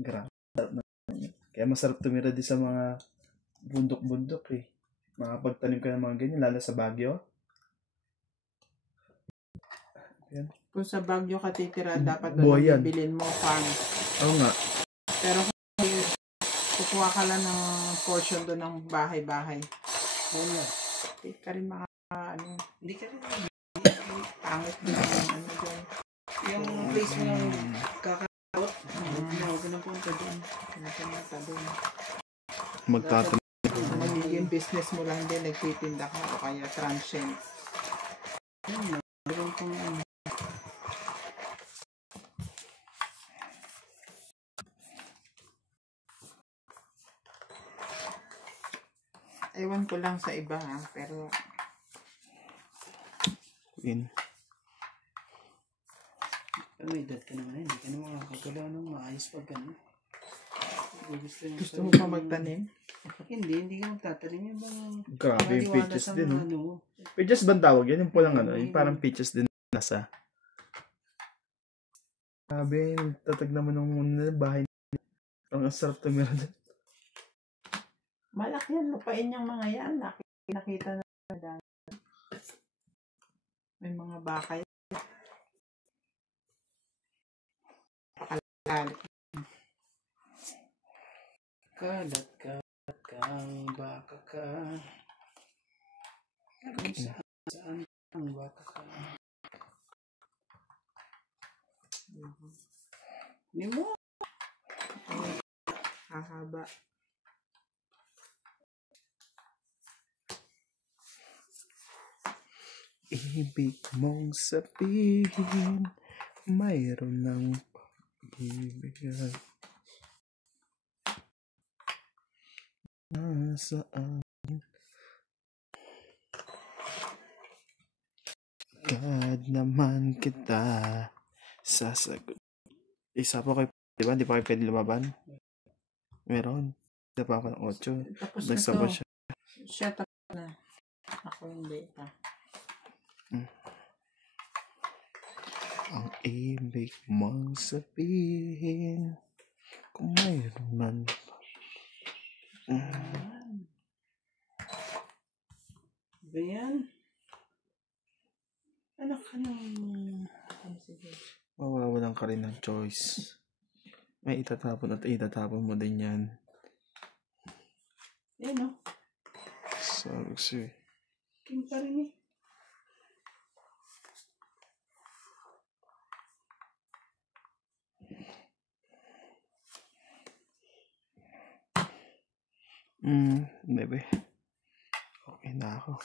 Grabe. Kaya masarap tumira din sa mga bundok-bundok eh. Makapagtanim ka ng mga ganyan, lalo sa Baguio. Yan. Kung sa Baguio ka titira, dapat Buhay yan. doon bibilin mo farm. Oo nga. Pero kung kukuha ka lang ng portion doon ng bahay-bahay. Wala. Hindi ka rin Hindi ka rin. pangit din ang doon. Yung place mo lang kakakot. Huwag na punta doon. Nagpunta doon. Magtatanong. Magiging business mo lang din, nagtitinda ka o kaya transient. Meron kong Ewan ko lang sa iba ha, pero Queen. may edad ka naman, hindi ka naman makakagalaw ng maayos pag gano'n. gusto mo pa magtanim? Hindi ka magtatanim yung bang Grabe yung maliwanag peaches sa din. mga Oh. ano mo. Peaches ba ang tawag yan? Yung pulang ano? Yung parang peaches din nasa. Grabe, tatag naman ng bahay. Ang sarap tumira doon. Malaki yan, lupain yung mga yan. Nakita na dahil. May mga baka yan. Kalat kang baka ka. Kung saan ang baka ka. Hindi mo. Hahaba. Ibig mong sabihin, mayroon ng pag-ibig. Nasaan? Agad naman kita sasagot. Isa pa kayo, di ba? Di pa kayo pwede lumaban? Meron. Isa pa ako ng 8. Tapos Nagsabot na siya. to. Shut up na. Ako hindi pa. Ang ibig mong sabihin, kung mayroon man. Ba yan? Anak ka ng... Mawawalan ka rin ng choice. May itatapon at itatapon mo din yan. Yan o. Sabi ko siya. King pa rin eh. Bebe. Okay na ako.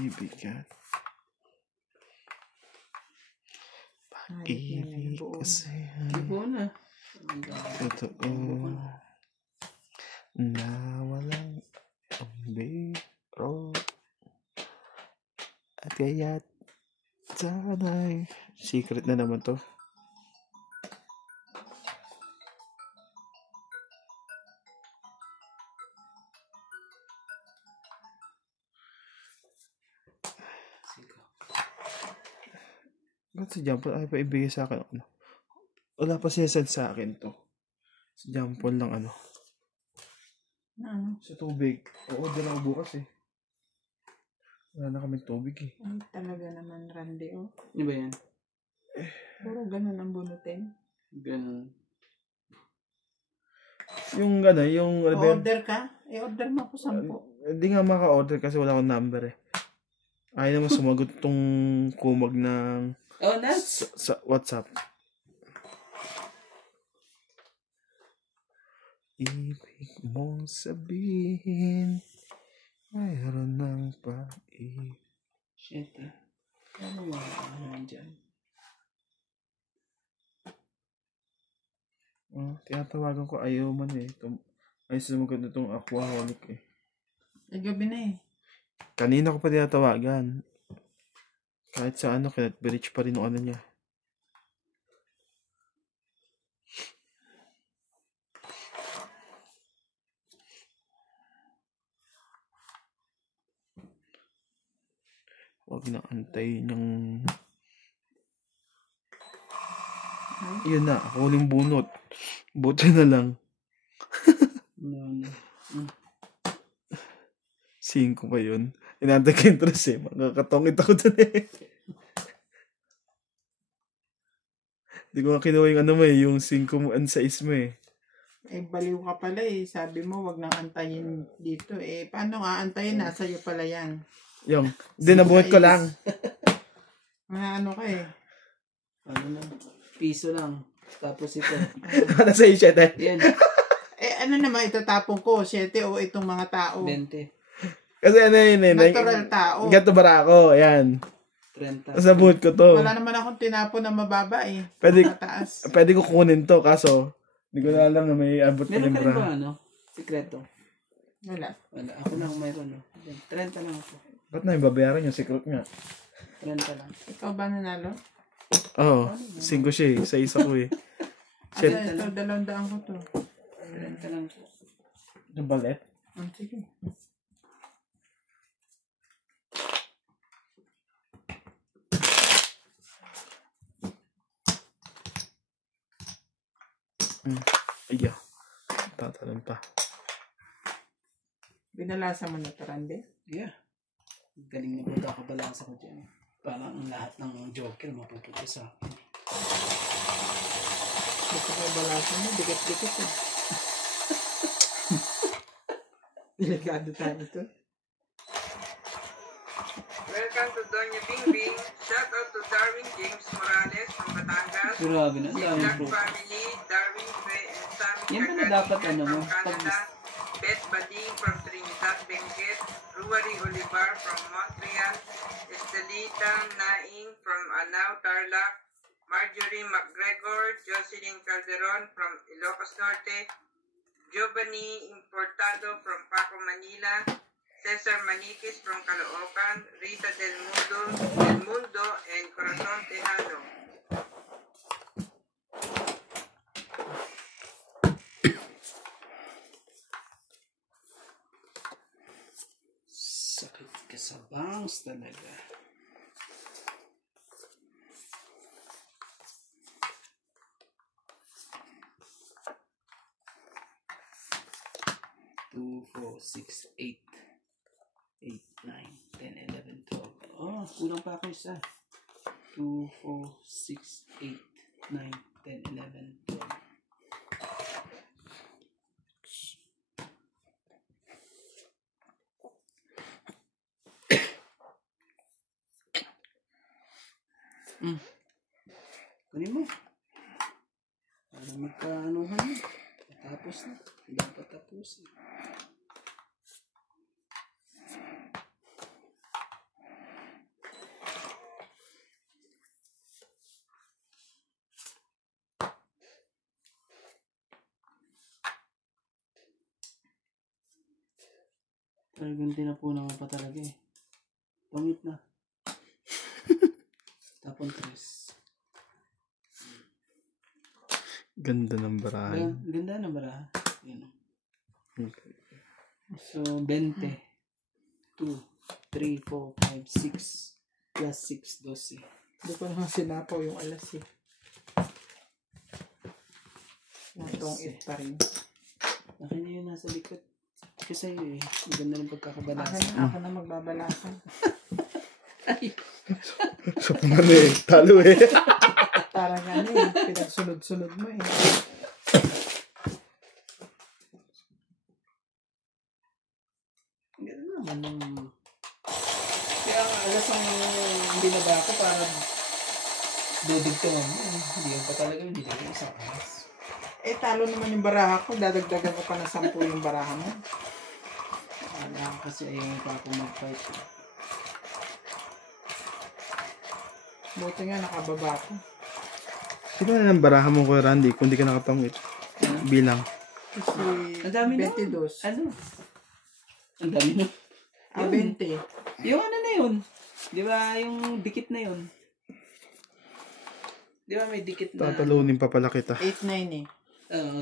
Ibigan. Pag-ibig kasi. Ibo na. Totoo. Na walang biro. At kaya't sana'y secret na naman to. Ba't si Jampol ay pa ibigay sa akin ano? Wala pa sinasad sa akin to. Si Jampol lang ano. Ano? Sa tubig. Oo, dyan ako bukas eh. Wala na kaming tubig eh. Ay, talaga naman, Randy, oh. Ano ba yan? Puro ganun ang bunutin. Ganun. Yung ano, yung... Order ka? I-order mo ako 10. Hindi nga maka-order kasi wala akong number eh. Ayaw naman sumagot tong kumag ng... Oh, nuts! Sa WhatsApp. Ibig mong sabihin, mayroon ng pag-ibig. Shit eh. Ano mo dyan? Tinatawagan ko ayaw man eh. Ayaw sumagot na itong aquaholic eh. Gabi na eh. Kanina ko pa tinatawagan. Kahit sa ano, kinat-bridge pa rin yung ano niya. Huwag na antayin yung... Yun na, huling bunot. Buti na lang. 5 pa yun. Inantay ka interest eh. Magkakatongit ako dun eh. Di ko nga kinuha yung ano mo eh, yung 5 mo, ang 6 mo eh. Eh, baliw ka pala eh. Sabi mo, wag nang antayin dito. Eh, paano nga antayin? Nasa iyo pala yan. Yung, hindi, nabunot ko lang. Mga ano ka eh. Ano lang, piso lang. Tapos ito. Nasa iyo, 7. Yan, Eh, ano naman itatapon ko? 7 o itong mga tao? 20, Kasi ano yun eh. Natural tao. Gato bara ako, ayan. 30. Sa buhot ko to. Wala naman akong tinapon na mababa eh. Pwede, Mataas. pwede ko kunin to, kaso, hindi ko na alam na may abot pa Meron yung ka rin bra. ba ano? Sikreto? Wala. Wala. Ako lang mayroon. No? 30 lang ako. Ba't na yung babayaran yung secret nga? 30 lang. Ikaw ba nanalo? Oo, 5 siya eh. Sa isa ko eh. Ano Shit. ito? 200 ko to. 30 lang po. Yung balet? Sige. Iya. Tatalon pa. Binalasa mo na tarande? Yeah. Galing na pagkakabalasa ko dyan. Parang ang lahat ng joker mapupunta sa akin. Gusto ko balasa mo, dikit-dikit eh. Delikado tayo ito. Welcome to Doña Bing Bing. Shout out to Darwin James Morales from Batangas. Grabe na, Si dami Black bro. family, Darwin Faye and Sammy Yan pala Cagalingan dapat ano mo, from Canada. Beth Bading from Trinidad Benguet. Ruari Olivar from Montreal. Estelita Naing from Anao, Tarlac. Marjorie McGregor, Jocelyn Calderon from Ilocos Norte. Giovanni Importado from Paco, Manila. Cesar Maniquis from Caloocan. Rita Del Mundo and Corazon Tejano. Sakit ka sa bangs talaga. Two, 4, 6, 8. 8, 9, 10, 11, 12. Oh, kulang pa ako isa. 2, 4, 6, 8, 9, 10, 11, 12. Kunin mo. Para magkaanuhan na. Patapos na. Hindi pa tapos eh. Talagang tinapunan mo pa talaga eh. Pangit na. Tapon 3. Ganda ng barahan. Ganda na ba? Yun. Okay. So, 20. 2, 3, 4, 5, 6. Plus 6, 12. Hindi ko naman sinapaw yung alas eh. Natong it pa rin. Akin na yun nasa likod. Kasi eh, maganda ng pagkakabalasa. Ako na magbabalasa. So, pumano eh. Talo eh. Parang ano eh, pinagsunod-sunod mo eh. Ganda naman ng... Kaya ang alas ang binaba ko para dudugtungan mo. Hindi yun pa talaga, hindi na yung isang alas. Eh, talo naman yung baraha ko. Dadagdagan ko pa na 10 yung baraha mo. Wala kasi ayaw pa ako mag-fight. Buti nga nakababa ko. Sino na ng barahan mo, Kuya Randy, kung di ka nakatangit? Bilang. Kasi Ang dami na. 22. Ano? Ang dami na. 20. Yung ano na yun? Di ba yung dikit na yun? Di ba may dikit na? Tatalunin pa pala kita. 8-9 eh.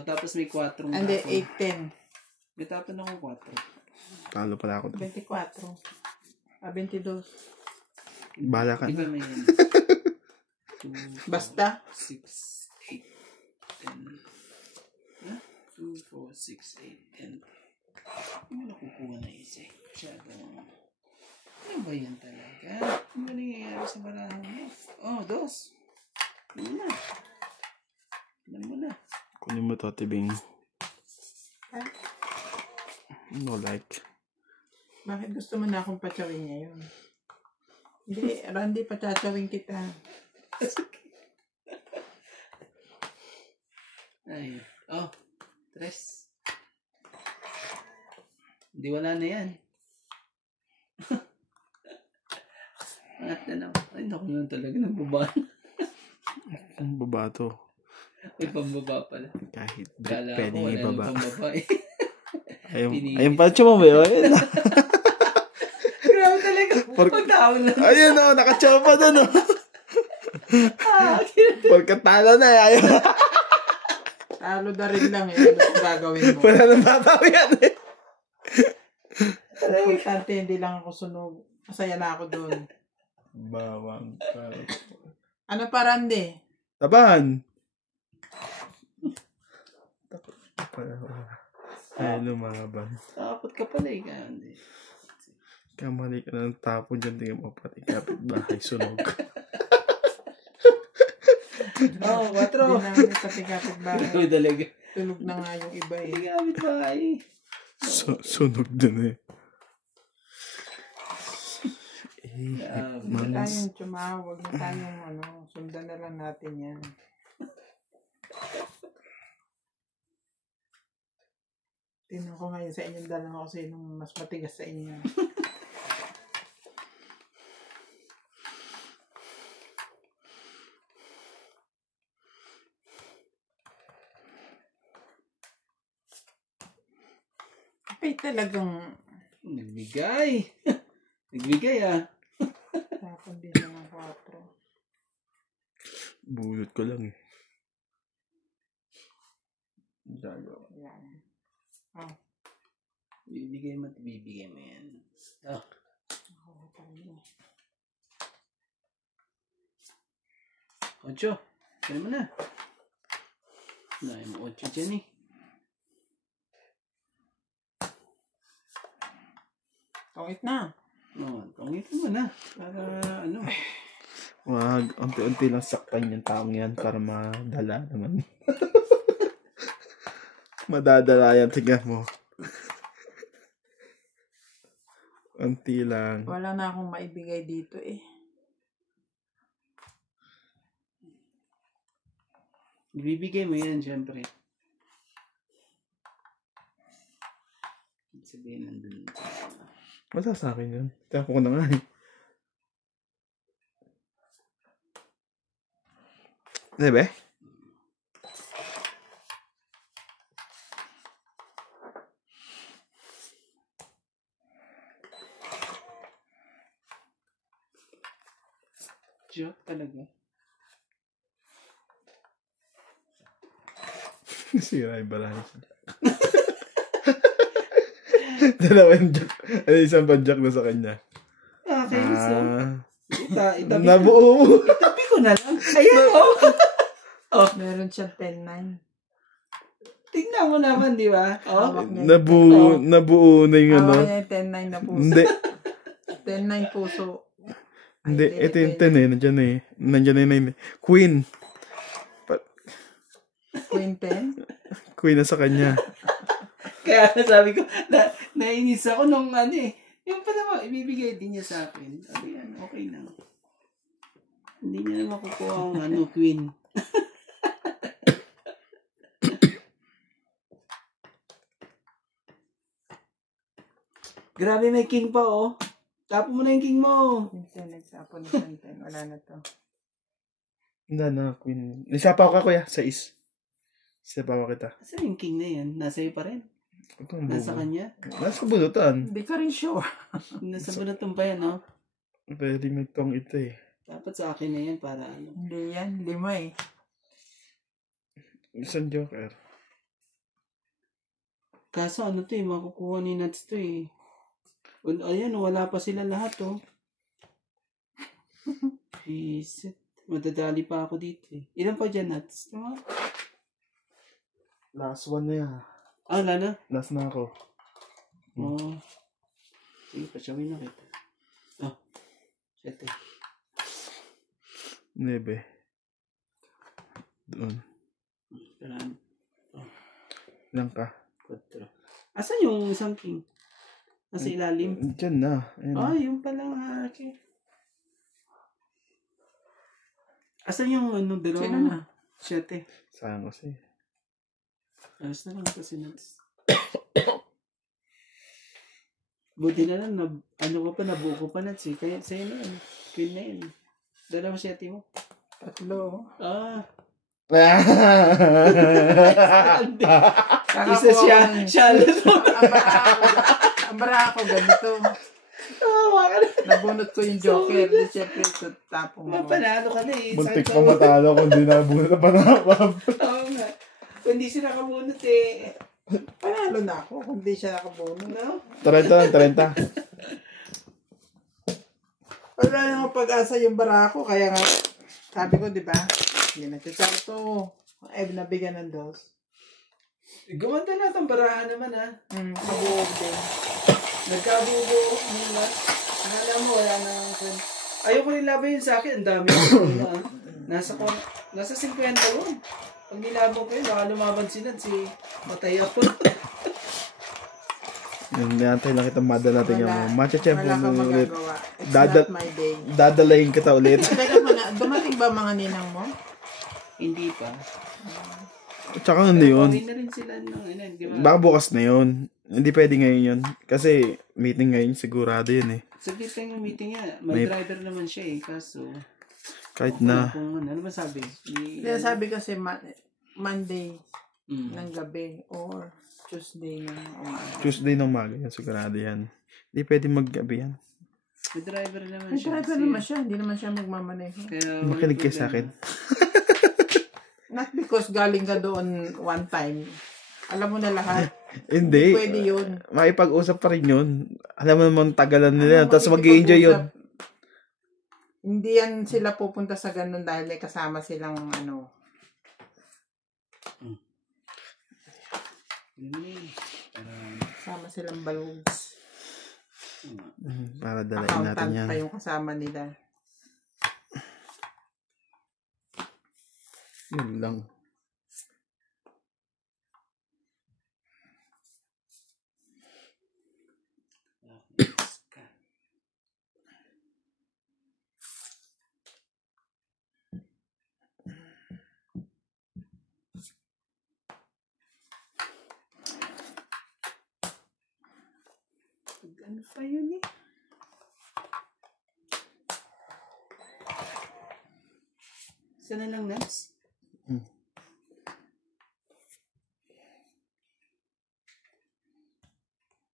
Tapos may 4. Hindi, 8-10. May tapon akong 4. Talo pala ako. 24. 22. Bahala ka Iba na. may 2, Basta. 6, 8, 10. 2, 4, 6, 8, 10. Hindi mo nakukuha na isa eh. Masyadong... Ano ba yan talaga? Ano ba nangyayari sa barahan mo? Oh, dos. Ano na? Ano mo na? Kunin mo to, Tibing. No like. Bakit gusto mo na akong patsawin ngayon? Hindi, Randy, patsawin kita. Ay. Oh, 3. Hindi, wala na yan. At na lang. Ay, naku yun talaga. Nagbaba. Ang baba to. May pambaba pala. Kahit Kala ko pwedeng wala nang ibaba. pambaba eh. Ayun pa, mo ba yun? Grabe talaga. Pagtaon lang. Ayun o, nakachapa doon o. Pagkatalo na eh. Ayun. Talo na rin lang eh. Ano gagawin mo? Wala nang babawian eh. Importante, hindi lang ako sunog. Masaya na ako doon. Bawang. Ano pa, Randy? Taban. Ay, lumaban. Takot ka pala eh. Kaya hindi. Kamali ka ng tapo dyan. Tingnan mo pati kapit-bahay sunog. Oh, 4. Hindi namin pati kapit-bahay. Grabe talaga. Tulog na nga yung iba eh. Hindi gamit ba eh. Sunog dun eh. Huwag na tayong tumawag na tayong sundan na lang natin yan. Tingnan ko ngayon sa inyong dalawa kung sinong mas matigas sa inyo. Ay, talagang Nagbigay. Nagbigay ah. tapon din siya ng 4. Bulot ko lang eh. Dalo. Yan. Bibigay mo at bibigay mo yan. Oh. Ocho. Kaya mo na. Dahil mo 8 dyan eh. Tungit na. Oh, tungitin mo na. Para ano. Wag, unti-unti lang saktan yung taong yan para madala naman. Madadala yan, tignan mo. Unti lang. Wala na akong maibigay dito eh. Ibibigay mo yan, syempre. Sabihin nandun. Masa sa akin yun? Tapo ko na nga eh. Diba? Joke talaga. Sira yung balance. Dalawang joke. Ano isang pa joke na sa kanya? Okay, so. Itabi Nabuo. Itabi ko na lang. Ayan oh. Meron siyang 10-9. Tingnan mo naman, di ba? Oh. Hawak niya Nabuo na yung ano. Hawak niya yung 10-9 na puso. Hindi. 10-9 puso. Hindi. Ito yung 10 eh. Nandiyan eh. Nandiyan na yung 9. Queen. Queen 10? Queen na sa kanya. Kaya sabi ko, nainis ako nung ano eh. Yung pala ibibigay din niya sa akin. Sabi yan, okay na. Hindi niya na makukuha ang queen. Grabe, may king pa oh. Tapo mo na yung king mo. Yung 10, nagsapon ng 10. Wala na to. Hindi na, Queen. Nisapaw ka kuya. 6. Nisapaw kita. Saan yung king na yan? Nasa iyo pa rin? Nasa kanya? Nasa bunutan. Hindi ka rin sure. Nasa bunotong pa yan, no? Pwede may tong ito eh. Dapat sa akin na yan para ano. Hindi yan. 5 eh. Isang joker. Kaso ano to eh, makukuha ni Nuts to eh. Ayan, wala pa sila lahat oh. Isit. Madadali pa ako dito eh. Ilan pa dyan, Nats? Last one na yan. Ah, wala na? Last na ako. Oo. Sige, pasyawin na kita. Ah, 7. 9. Doon. Kailangan. Ilang ka? 4. Asan yung isang king? Nasa ilalim? Diyan na. Ayan. Ah, yung palang akin. Asan yung ano, dalawang? Sino na? 7. Sayang kasi. Ayos na lang kasi Nats. Buti na lang, ano ko pa, nabuo ko pa Nats eh. Kaya sa'yo na yun. Queen na yun. Dalawang 7 mo. 3. Ah. Kaka Isa ko siya. ang- Siya. Ang bara ako ganito. Tawa ka na. Nabunot ko yung joker. Di siyempre ito tapong mo. Mapanalo ka na eh. Buntik Sakit pa ako. matalo kung di nabunod na panakap. Oo nga. Kung hindi sila kabunot eh. Panalo na ako kung di siya nakabunot. No? 30 lang, 30. Wala nang pag-asa yung bara ko. Kaya nga, sabi ko, di ba? Hindi na siya to. Eh, nabigyan ng dos. Gumanda lahat ang barahan naman ha. Kabuog din. Nagkabubo nila. Akala mo wala nang friend. Ayoko rin laban yun sa akin. Ang dami ko na. Nasa 50 yun. Pag nilabo ko yun, baka lumaban si matay ako. Yung nantay lang kita madala natin yung matcha-champ Wala kang mo ulit. magagawa. It's Dada- not my day. Dadalayin kita ulit. Teka muna, dumating ba mga ninang mo? Hindi pa. Tsaka hindi yun. Pauwi na rin sila ng di ba? Baka bukas na yun. Hindi pwede ngayon yun. Kasi meeting ngayon sigurado yun eh. Saglit lang yung meeting niya. May May- driver naman siya eh. Kaso, Kahit na. kung ano ba sabi? Kaya sabi kasi Monday Mm. ng gabi or Tuesday ng umaga. Tuesday ng umaga yan. Sigurado yan. Hindi pwede mag-gabi yan. May driver naman May siya. driver kasi- naman siya, hindi naman siya magmamaneho. Kaya, Makinig kayo sa akin. Not because galing ka doon one time. Alam mo na lahat. Hindi. Pwede yun. Makipag-usap pa rin yun. Alam mo naman tagalan nila. Ano, Tapos mag-i-enjoy yun. makikipag-usap. Hindi yan sila pupunta sa ganun dahil may kasama silang ano. Kasama silang balugs. Para dalain natin Accountant yan. pa yung kasama nila. Yun lang. Ano pa yun eh? Sana lang, Nats?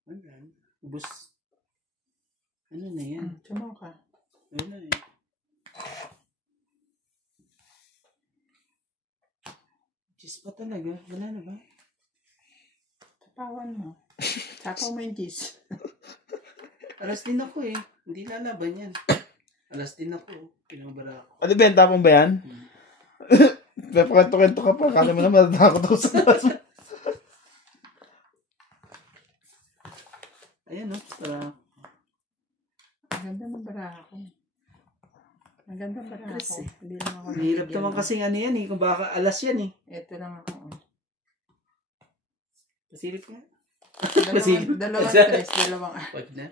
Wala. Ubus. Ano na yan? Tumaw ka. Wala eh. Cheese pa talaga. Wala na ba? Tapawan mo. Tapaw mo yung cheese. Alas din ako eh. Hindi lalaban yan. Alas din ako. Pinabara ako. Ano, benta mo ba yan? Napakwento-kwento ka pa. Kala mo naman natakot ako sa class mo. Ayan no. Para Ang ganda ng baraha ko. Ang ganda ng baraha Tres ko. eh. Hindi lang ako hirap nabigyan naman ng- kasi ano yan eh. Kung baka alas yan eh. Ito lang ako. Pasilip nga. Dalawang tres, dalawang Wag na.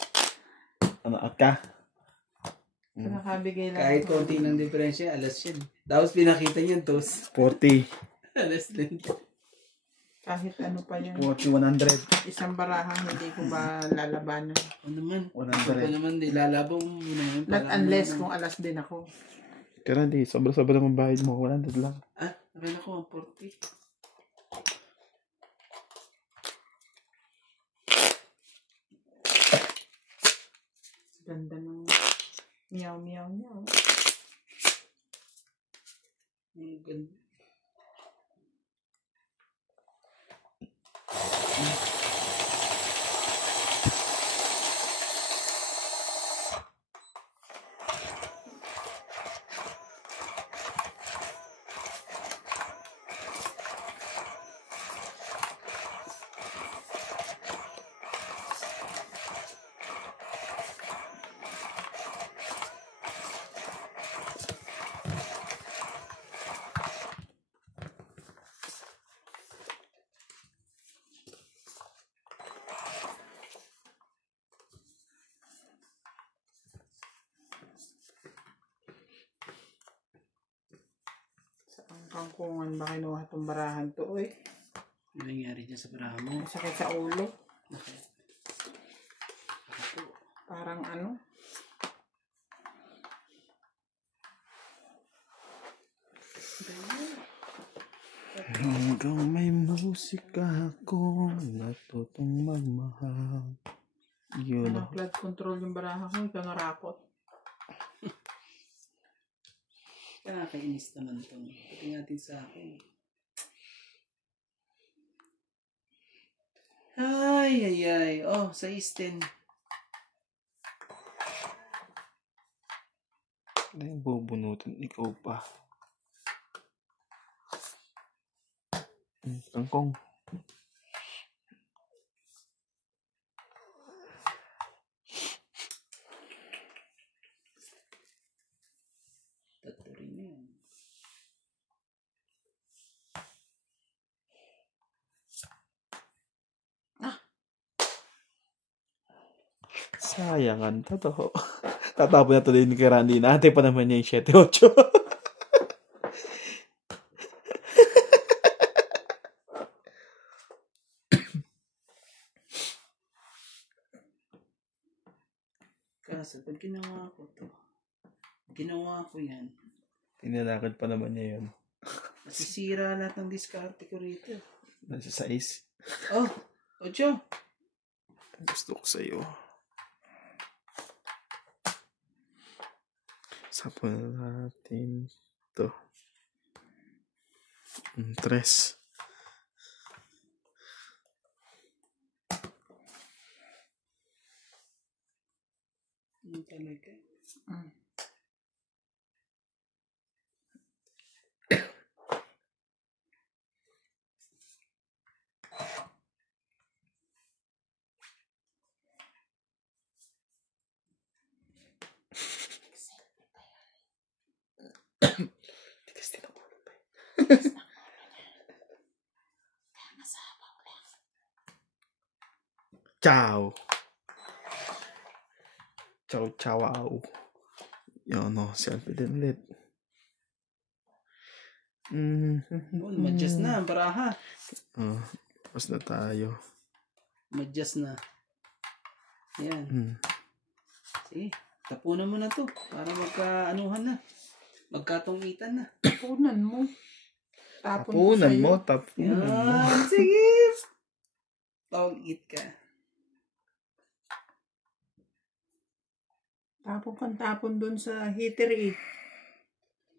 Ano, out ka? nakabigay lang. Kahit ako. konti ng diferensya, alas yan. Tapos pinakita niyan tos. 40. Alas din. Kahit ano pa yan. 40, 100. Isang baraha, hindi ko ba lalabanan. Ano naman? 100. Ito naman, di lalabang mo muna yun. Not para unless ano- kung alas din ako. Pero hindi, sobra-sobra naman bahid mo. 100 lang. Ah, nakala ko ang 40. Ganda ng meow meow meow. Ang ganda. Kangkungan ba kinuha itong barahan to? Uy, Ano nangyari dyan sa baraha mo? sakit sa ulo. Bakit? Bakit po? Parang ano? Hanggang may musika ako, natutong magmahal. Yun. Ano, flood control yung baraha ko. Ikaw narakot. Nakakainis naman itong. Pati natin sa akin. Ay. Oh, sa Easton. Dahil bubunutin, ikaw pa. Kangkong. Tatlo rin yan. Sayangan to. Tatapon na to din kay Randy. Naantay pa naman niya yung 7-8. Kaso, pag ginawa ko yan, Tinalakad pa naman niya yun. masisira lahat ng diskarte ko rito. Nasa size. Oh, Ocho. Gusto ko sa'yo. Sapon natin to. 3. Ano talaga? Tigas din ako. Ciao. Ciao. Yun, no. Selfie din ulit. Madjas na, baraha. Tapos na tayo. Madjas na. Yan. Sige, tapunan mo na to. Para magka-anuhan na. Magkatungitan na. Tapunan mo. Tapunan mo. Yan, sige. Tawag-it ka. Tapon dun sa heater eh.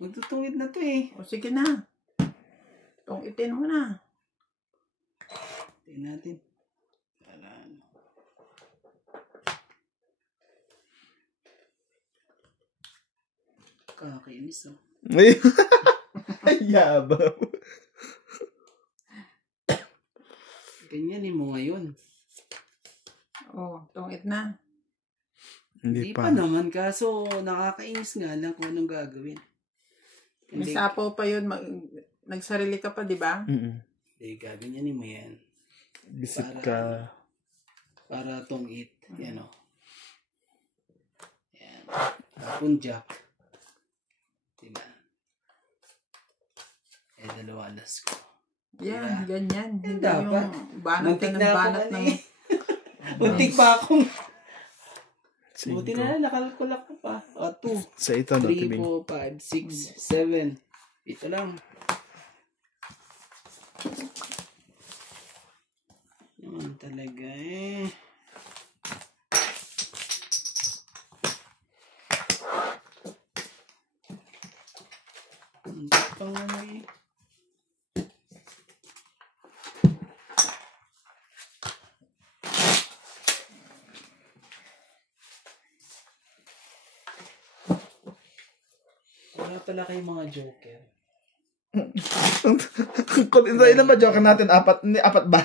Magtutungit na to eh. O sige na. Tungitin mo na. Tingnan natin. Para ano. Kakainis oh. Ay, yabang. Ganyan mo ngayon. Tungit na. Hindi pa naman, kaso nakakainis nga lang kung anong gagawin. May sapaw pa yun. Nagsarili ka pa, di ba? Hindi, gaganyanin mo yan. Bisip ka. Para tungit. Yan o. Yan. Tapon jack. Diba? Dalawa alas ko. Yan, ganyan. Hindi dapat. yung banat ka ng banat ng... Muntik pa akong... Cinco. Buti na nakalkulak ko pa. 2, Sa ito, no, 3, tibing. 4, 5, 6, 7. Ito lang. Naman talaga eh. Ang pang ano eh. Wala pala kayong mga joker. Kung ilan ba joke natin? Apat ba?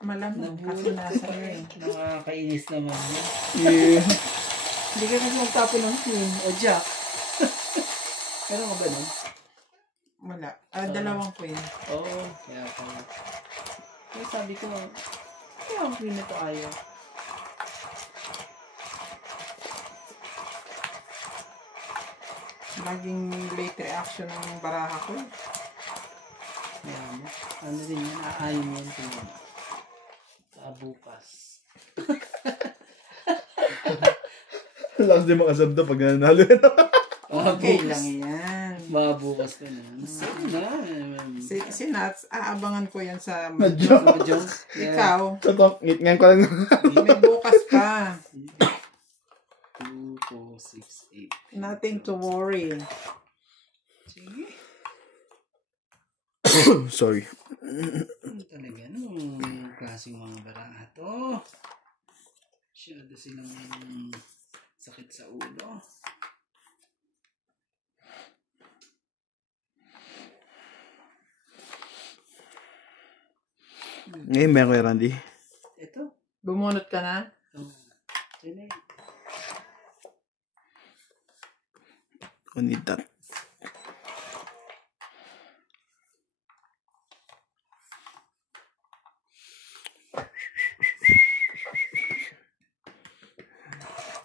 Malamang kasi nasa iyo eh. Nakakainis naman. Yeah. Hindi ka kasi magtapon ng queen o jack. Pero mo ba nun? Wala. Dalawang queen. Oo, kaya pala. Kaya sabi ko, kaya ang queen na to ayaw. Laging late reaction ng baraha ko. Ayan. Ano din yan? Aayon yan. Bukas. Lakas din makasabda pag nanalo yun. Okay lang yan. Bukas ka na. Si Nats, aabangan ko yan sa Jones. Ikaw, Totoo, ngit-ngayon ko lang. may bukas pa. 2, 4, 6, 8. Nothing to worry. Sige. Sorry. Talaga, anong klaseng mga baraha to? Masyado silang sakit sa ulo. Ngayon ba Kuya Randy? Ito. Bumunot ka na? Yun eh. I need that.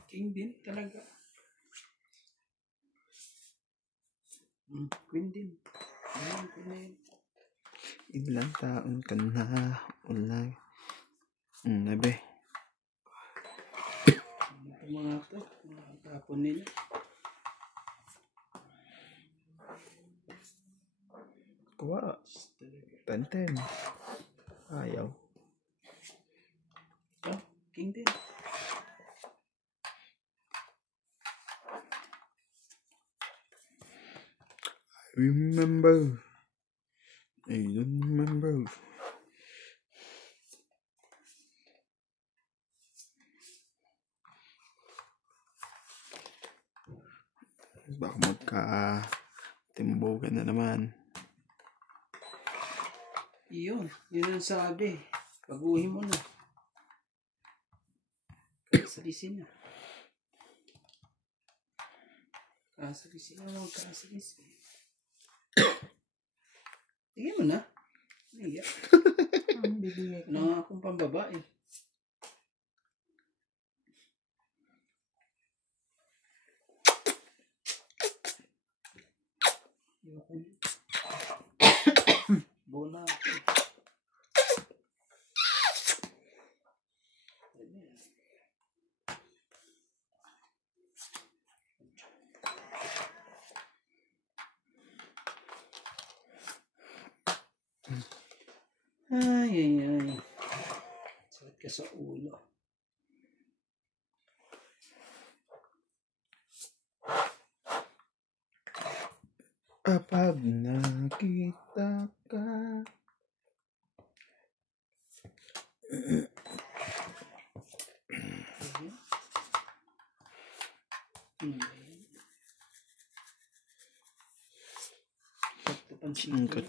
King din talaga. Queen din. Ayan, queen na yun. Ilang taon ka na ulang. Nabe. Ito mga to. Mga tapon nila. Kuha. 10-10. Ayaw. Oh, king din. Remember. I don't remember. Baka magka-timbogan na naman. Yun ang sabi. Baguhin mo na. Kasalisin na. Kasalisin na. Kasalisin. Tingin mo na. Iya. Bibigay ko. Wala nga akong pambabae. Bola ako. Ay. Sakit ka sa ulo. Kapag nakita ka.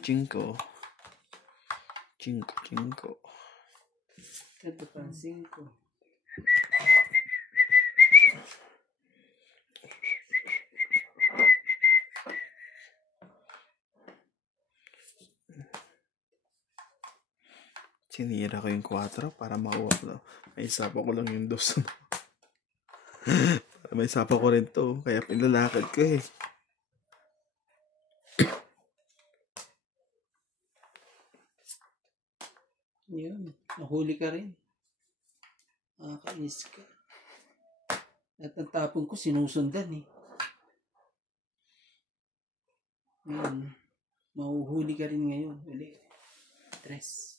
Cinco. Ito pansin ko. Sinira ko yung 4 para makuha ko. May isapa ko lang yung 2. Para may isapa ko rin to. Kaya pinalakad ko eh. Yun. Nahuli ka rin. Nakakainis ka. At ang tapon ko sinusundan eh. Ngayon, mahuhuli ka rin ngayon. Uli. 3.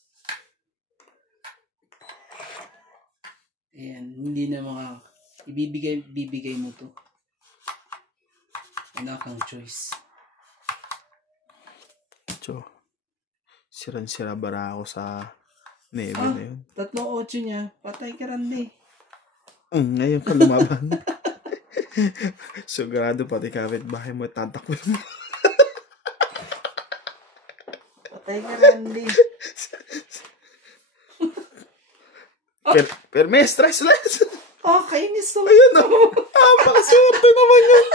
Ayan, hindi na ibibigay mo to. Wala kang choice. So, sira bara ako sa neve na yun. 3-8 niya. Patay ka rin eh. Ngayon ka lumaban. Sigurado pati kapit bahay mo tatakbo mo. Patay ka rin eh. Pero may stressless. Kainis to. Ayun o. Pakaswerte naman yun.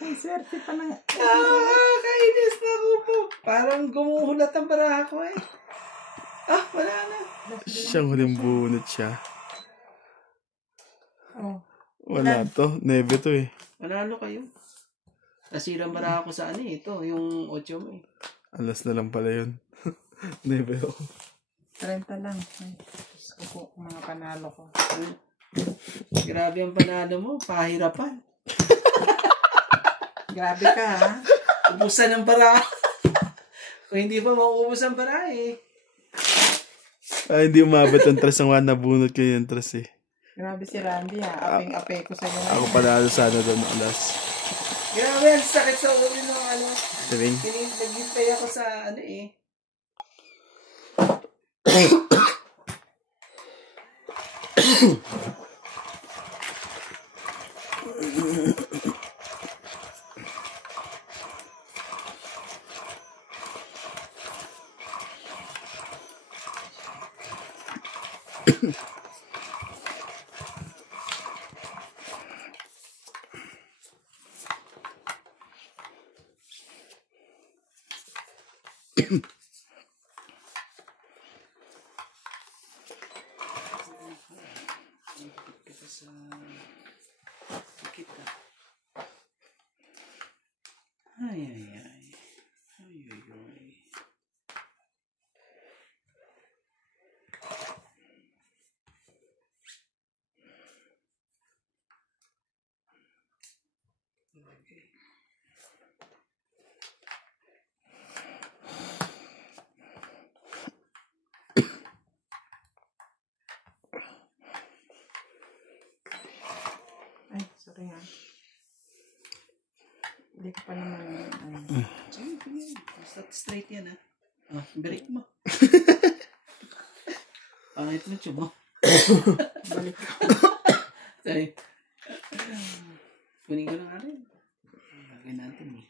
Ang swerte pa na. Kainis na ko po. Parang gumuhulat ang baraha ko eh. Wala na. Siyang huling bunot siya. Oh. Wala to. Neve to eh. Manalo kayo. Nasirang bara ako sa ano eh. Ito, yung 8 mo eh. Alas na lang pala yun. Never ako. 30 lang. Ay, Diyos ko po, mga panalo ko. Grabe ang panalo mo. Pahirapan. Grabe ka, ha? Ubusan ng bara. Kung hindi pa mauubos ang bara eh. Ay, hindi umabot ang tres ng one. Nabunot ko yung tres eh. Grabe si Randy, ha? Apeng-ape ko sa'yo Ako na. panalo sana doon alas. Grabe, ang sakit sa ulo ng ano. Tabing. Naghintay ako sa ano eh. Sa kita. Ay, ay, ay. Ay, ay, ay. Okay. Ay, sorry, ha? Hindi ko pa naman, Sige, sige. Basta straight yan, ha? Ah, break mo. Pangit na siya mo. balik ko. Sorry. Kunin ko ng akin. Lagyan natin, eh.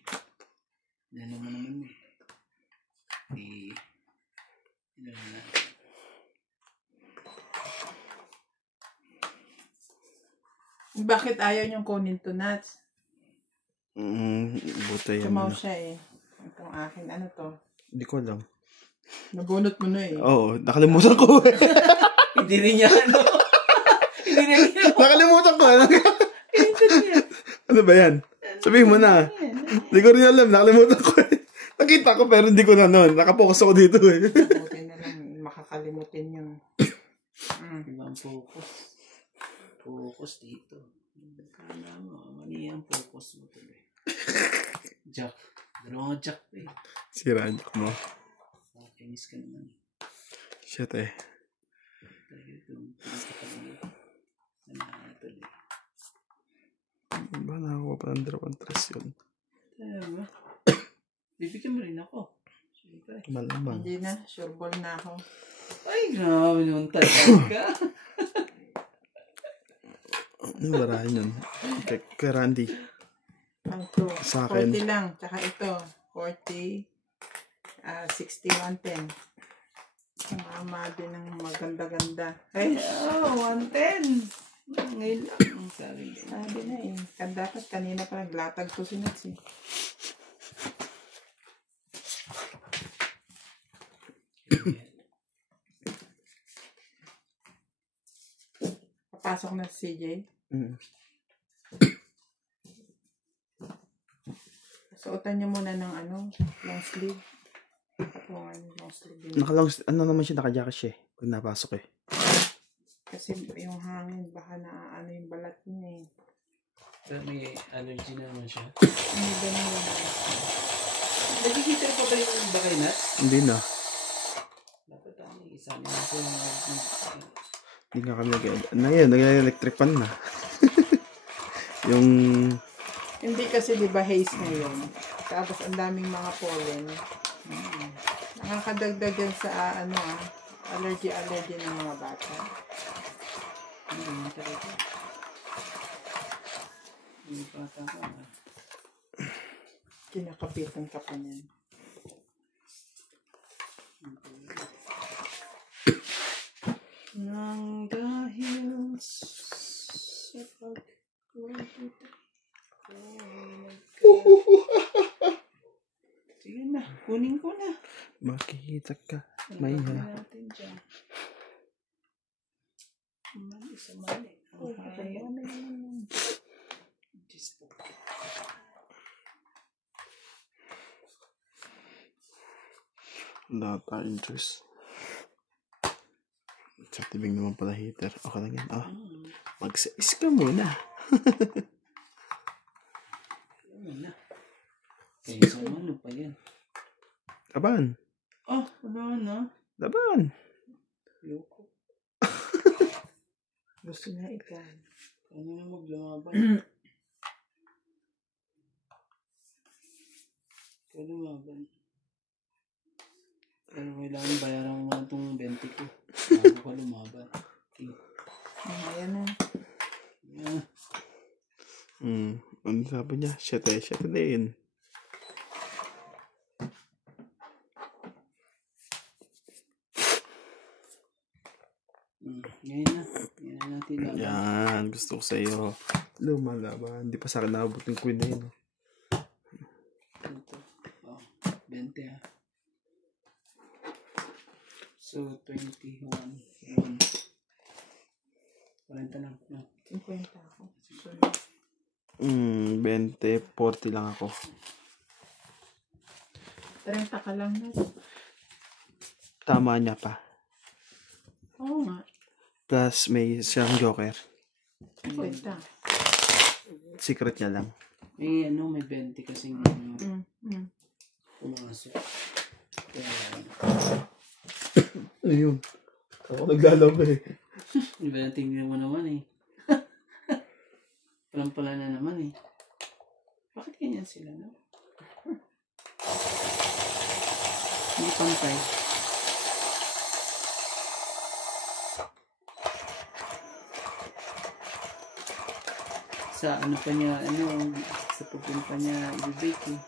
Dala mo naman, eh. Dala mo natin. Bakit ayaw niyong kunin to, Nats? Buta yan. Tumaw siya, eh. Itong akin, ano to? Hindi ko alam. Nabunot mo na, eh. Oo, nakalimutan ko eh. Hindi rin niya, ano? Hindi rin niya. Nakalimutan ko. Hindi niya. Ano ba yan? Sabihin mo na. Hindi ko rin alam. Nakalimutan ko eh. Nakita ko pero hindi ko na noon. Nakapokus ako dito eh. Buti na lang, makakalimutin yun. Ibang focus. Focus dito. Kala mo, mali ang focus mo tuloy. Jack. Dalawang jack eh. Siraan mo. Finish ka naman. Shit eh. Talaga itong pinagkakalit. Tuloy. Ba nakakuha pa ng dalawang tres yun? Tama. Bibigyan mo rin ako. Siyempre. Malamang. Hindi na, sure ball na ako. Ay, grabe naman talaga. Ano barahan yun? Kay Randy. Ang two. Sa akin. 40 lang. Tsaka ito. 40. 60, 110. Mama din ng maganda-ganda. Ay, Oh, 110. Ngayon lang. sabi na eh. Dapat kanina pa naglatag ko si Nats eh. Papasok na si CJ. Suotan niya muna ng ano, long sleeve. Patungan yung long sleeve din. Ano naman siya, naka-jacket siya eh. Pag napasok eh. Kasi yung hangin, baka na ano yung balat niya eh. Pero may allergy na naman siya. Ano ganun lang. Nagkikita pa ba yung iba kay Nats? Hindi na. Dapat isama na po yung Hindi nga kami nag-electric fan na. Yung... Hindi kasi di ba haze ngayon. Tapos ang daming mga pollen. Nakakadagdag yan sa allergy ng mga bata. Hindi talaga. Hindi pa tama. Kinakapitan ka pa niyan. Nang dahil sa pagkulit sige na, kunin ko na. Makikita ka. May natin dyan. Mali sa mali. Ang hayop. Diyos po. Wala tayong juice. Sa tibing naman pala heater. Okay lang yan. Oh, mag-sais ka muna. Ano na? Kaya sa ano pa yan? Laban. Oh, wala na. Laban. Loko. Gusto niya ikaw. Ano na maglamaban? Kaya lumaban. Pero kailangan bayaran mo nga itong 20 ko. Bago ka lumaban. Okay. Ayan na. Yeah. Ano sabi niya? 7 din. Ngayon na. Ngayon na natin laban. Yan. Gusto ko sa'yo. Lumalaban. Hindi pa sa akin nakabot yung queen na yun. Ito. Oh, 20 ha. So, 21. 1. 40 lang. No? 50 ako. Sorry. 20, 40 lang ako. 30 ka lang na. Tama niya pa. Oo nga. Plus may siyang joker. 50. Secret niya lang. May ano, may 20 kasi pumasok. Kaya, Ano yun? Ako naglalaba eh. iba na tingnan mo naman eh. Palang-pala na naman eh. Bakit ganyan sila, no? Hindi pantay. Sa ano pa niya, sa pupunta niya i-bake eh.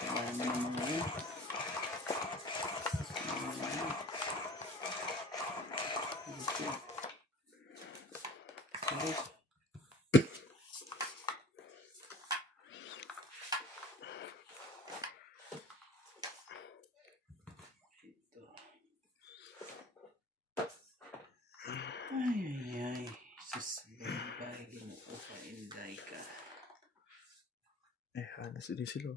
Kaya naman ang mga yun. Ay. Sus, bagay mo ko pa inday ka. Hanas din sila.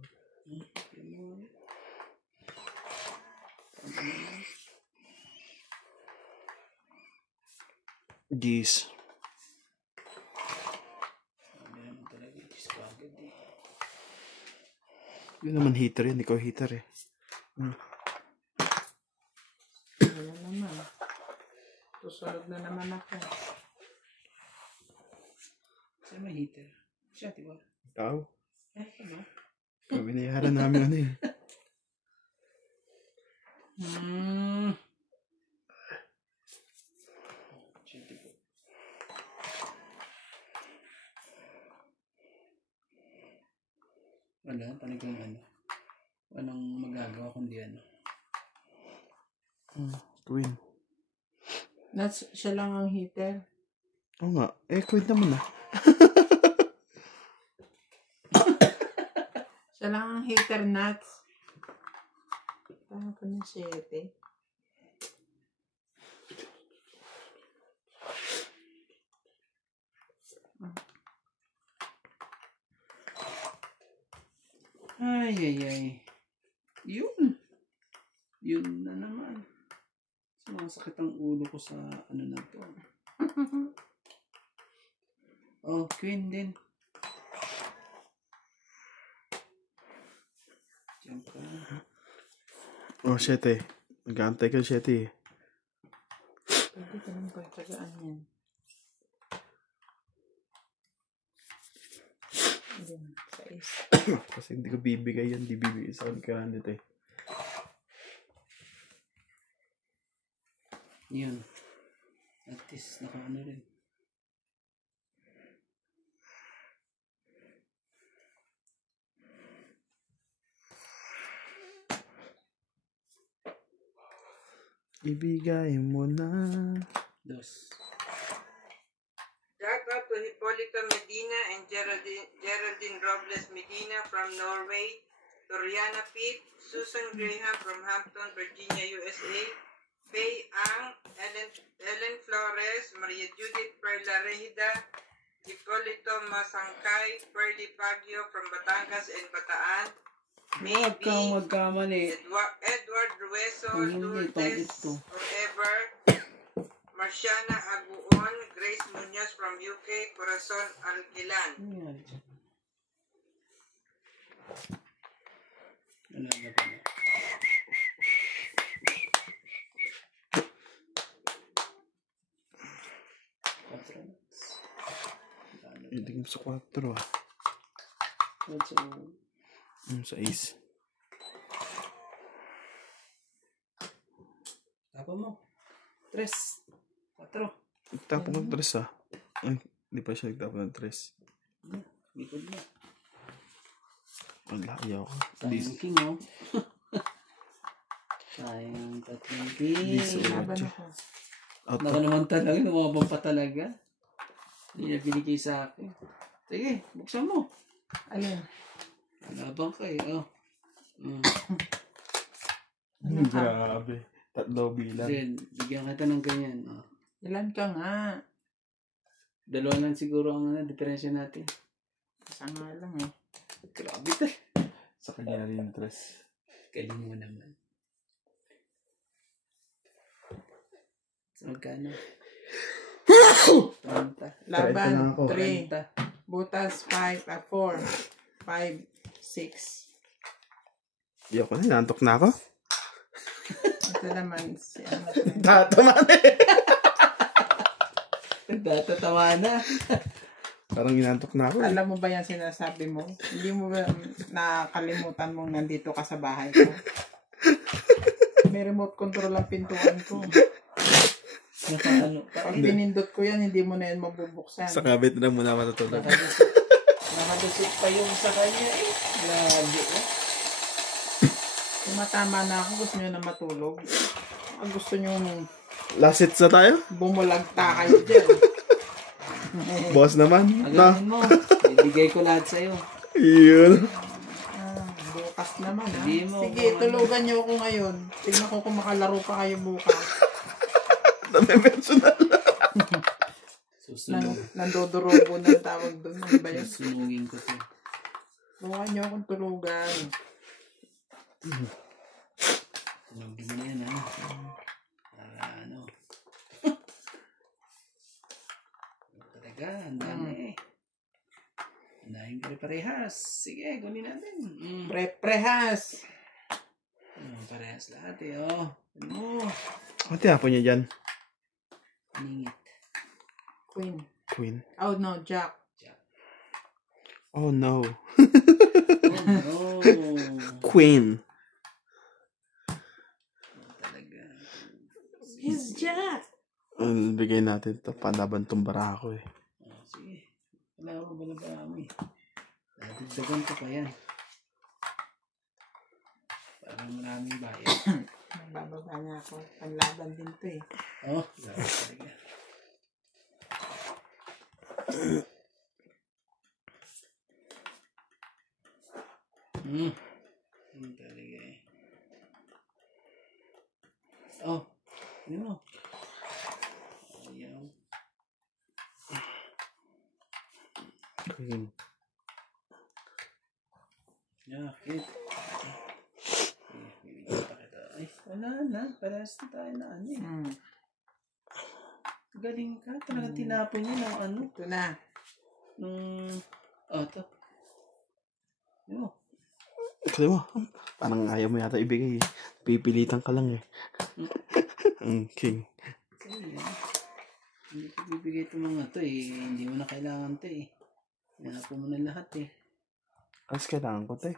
Jeez. Sabi naman talaga, Diyos ko agad eh. Yun naman heater yan. Ikaw heater eh. Wala naman. Susunod na naman ako. Saan may heater? Siya, diba? Ikaw? Ano? Binayaran namin ano eh. Siya, diba? Wala, talagang ano. Walang magagawa kundi ano. Queen. Siya lang ang heater. Oo nga. Queen naman ah. Siya lang ang heater nuts. Tama pa ng 7. Ay. Yun. Yun na naman. Sumasakit ang ulo ko sa ano na to. Oh, queen din. Diyan ka. Oh, 7. Nag-aantay ka 7 eh. Pwede ka nang pagtagaan yan. Ayan, 6. Kasi hindi ko bibigay yan. Hindi bibigay sa akin kailangan dito eh. Yun. At least nakaano rin. Ibigay mo na. 2. Shout out to Hipólito Medina and Geraldine Robles Medina from Norway, Toriana Pitt, Susan Graham from Hampton, Virginia, USA, Faye Ang, Ellen Flores, Maria Judith Perla Rejida, Hipolito Masangkay, Ferdy Baguio from Batangas and Bataan. Huwag kang magkamali. Edward Rueso, Hindi, pangit Lourdes to. Forever. Marciana Aguon, Grace Munoz from UK, Corazon Alquilan. Ano yan? Wala na pala. Hindi mo sa 4 ah. What's Sa is. Tapa mo. 3. 4. Nagtapo ng 3 ah. Ay, hindi pa siya nagtapo ng 3. Likod mo. Wala, ayaw ko. Sayang king, oh. Sayang tatlong king. Laban ako. Out Naka naman talaga, lumabang pa talaga. Hindi na binigay sa akin. Sige, buksan mo. Alin? Labang ka eh, oh. Grabe. 3 bilang. Then, bigyan kita ng ganyan, oh. Ilan ka nga? 2 lang siguro ang diferensya natin. Isa nga lang eh. Grabe tayo. Sa kanya na rin yung 3. Galing mo naman. So, magkano? 30. Laban, lang ako. 3. Butas, 4. 5, 6. Ayaw ko na, nantok na ako. Ito naman si ano. Tataman eh. Nagtatatawa na. Parang inantok na ako eh. Alam mo ba yan sinasabi mo? Hindi mo ba nakalimutan mong nandito ka sa bahay ko? May remote control ang pintuan ko. Nakaano pa. Pag pinindot ko yan, hindi mo na yan mabubuksan. Sa kabit na muna matutulog. Nakadusot pa yung sa kanya eh. Lagi eh. Tumatama na ako, gusto nyo na matulog. Ang gusto nyo Last hits na tayo? bumulagta kayo dyan. Boss naman. Na. Again mo. Ibigay ko lahat sa'yo. Yun. Bukas naman ha. Hindi mo, Sige, tulugan nyo ako ngayon. Tignan ko kung makalaro pa kayo bukas. Nami-personal. Susunog. Nandodurobo ng tawag doon. Ano ba yun? Susunugin ko to. Tulungan nyo akong tulugan. Sunugin mo na yan ha. Para ano. Talaga, ang dami eh. Ang daming pare-parehas. Sige, kunin natin. Prehas. Parehas lahat eh, oh. Ano mo? Ano tinapon niya dyan? Ningit. Queen. Queen. Oh no, Jack. Oh no. Oh, no. Queen. Talaga. It's Jack. Bigay natin ito. Panaban tong barako eh. Oh, sige. Wala ko ba na marami? Dadagdagan ko pa yan. Parang maraming bayan. Nagbababa na ako. Panlaban din to eh. Oh, grabe talaga. Talaga eh. Oh, ano mo? Ayaw. Queen. Yakit. Bibigyan pa kita. Ay, wala na. Parehas na tayo na ano eh. Galing ka. Talagang tinapon niya ng ano. Ito na. Oh, ito. Ano? Kali mo. Parang ayaw mo yata ibigay eh. Pipilitan ka lang eh. Ang king. Sige yan. Hindi ko bibigay itong mga to eh. Hindi mo na kailangan to eh. Tinapon mo na lahat eh. Alas kailangan ko ito eh.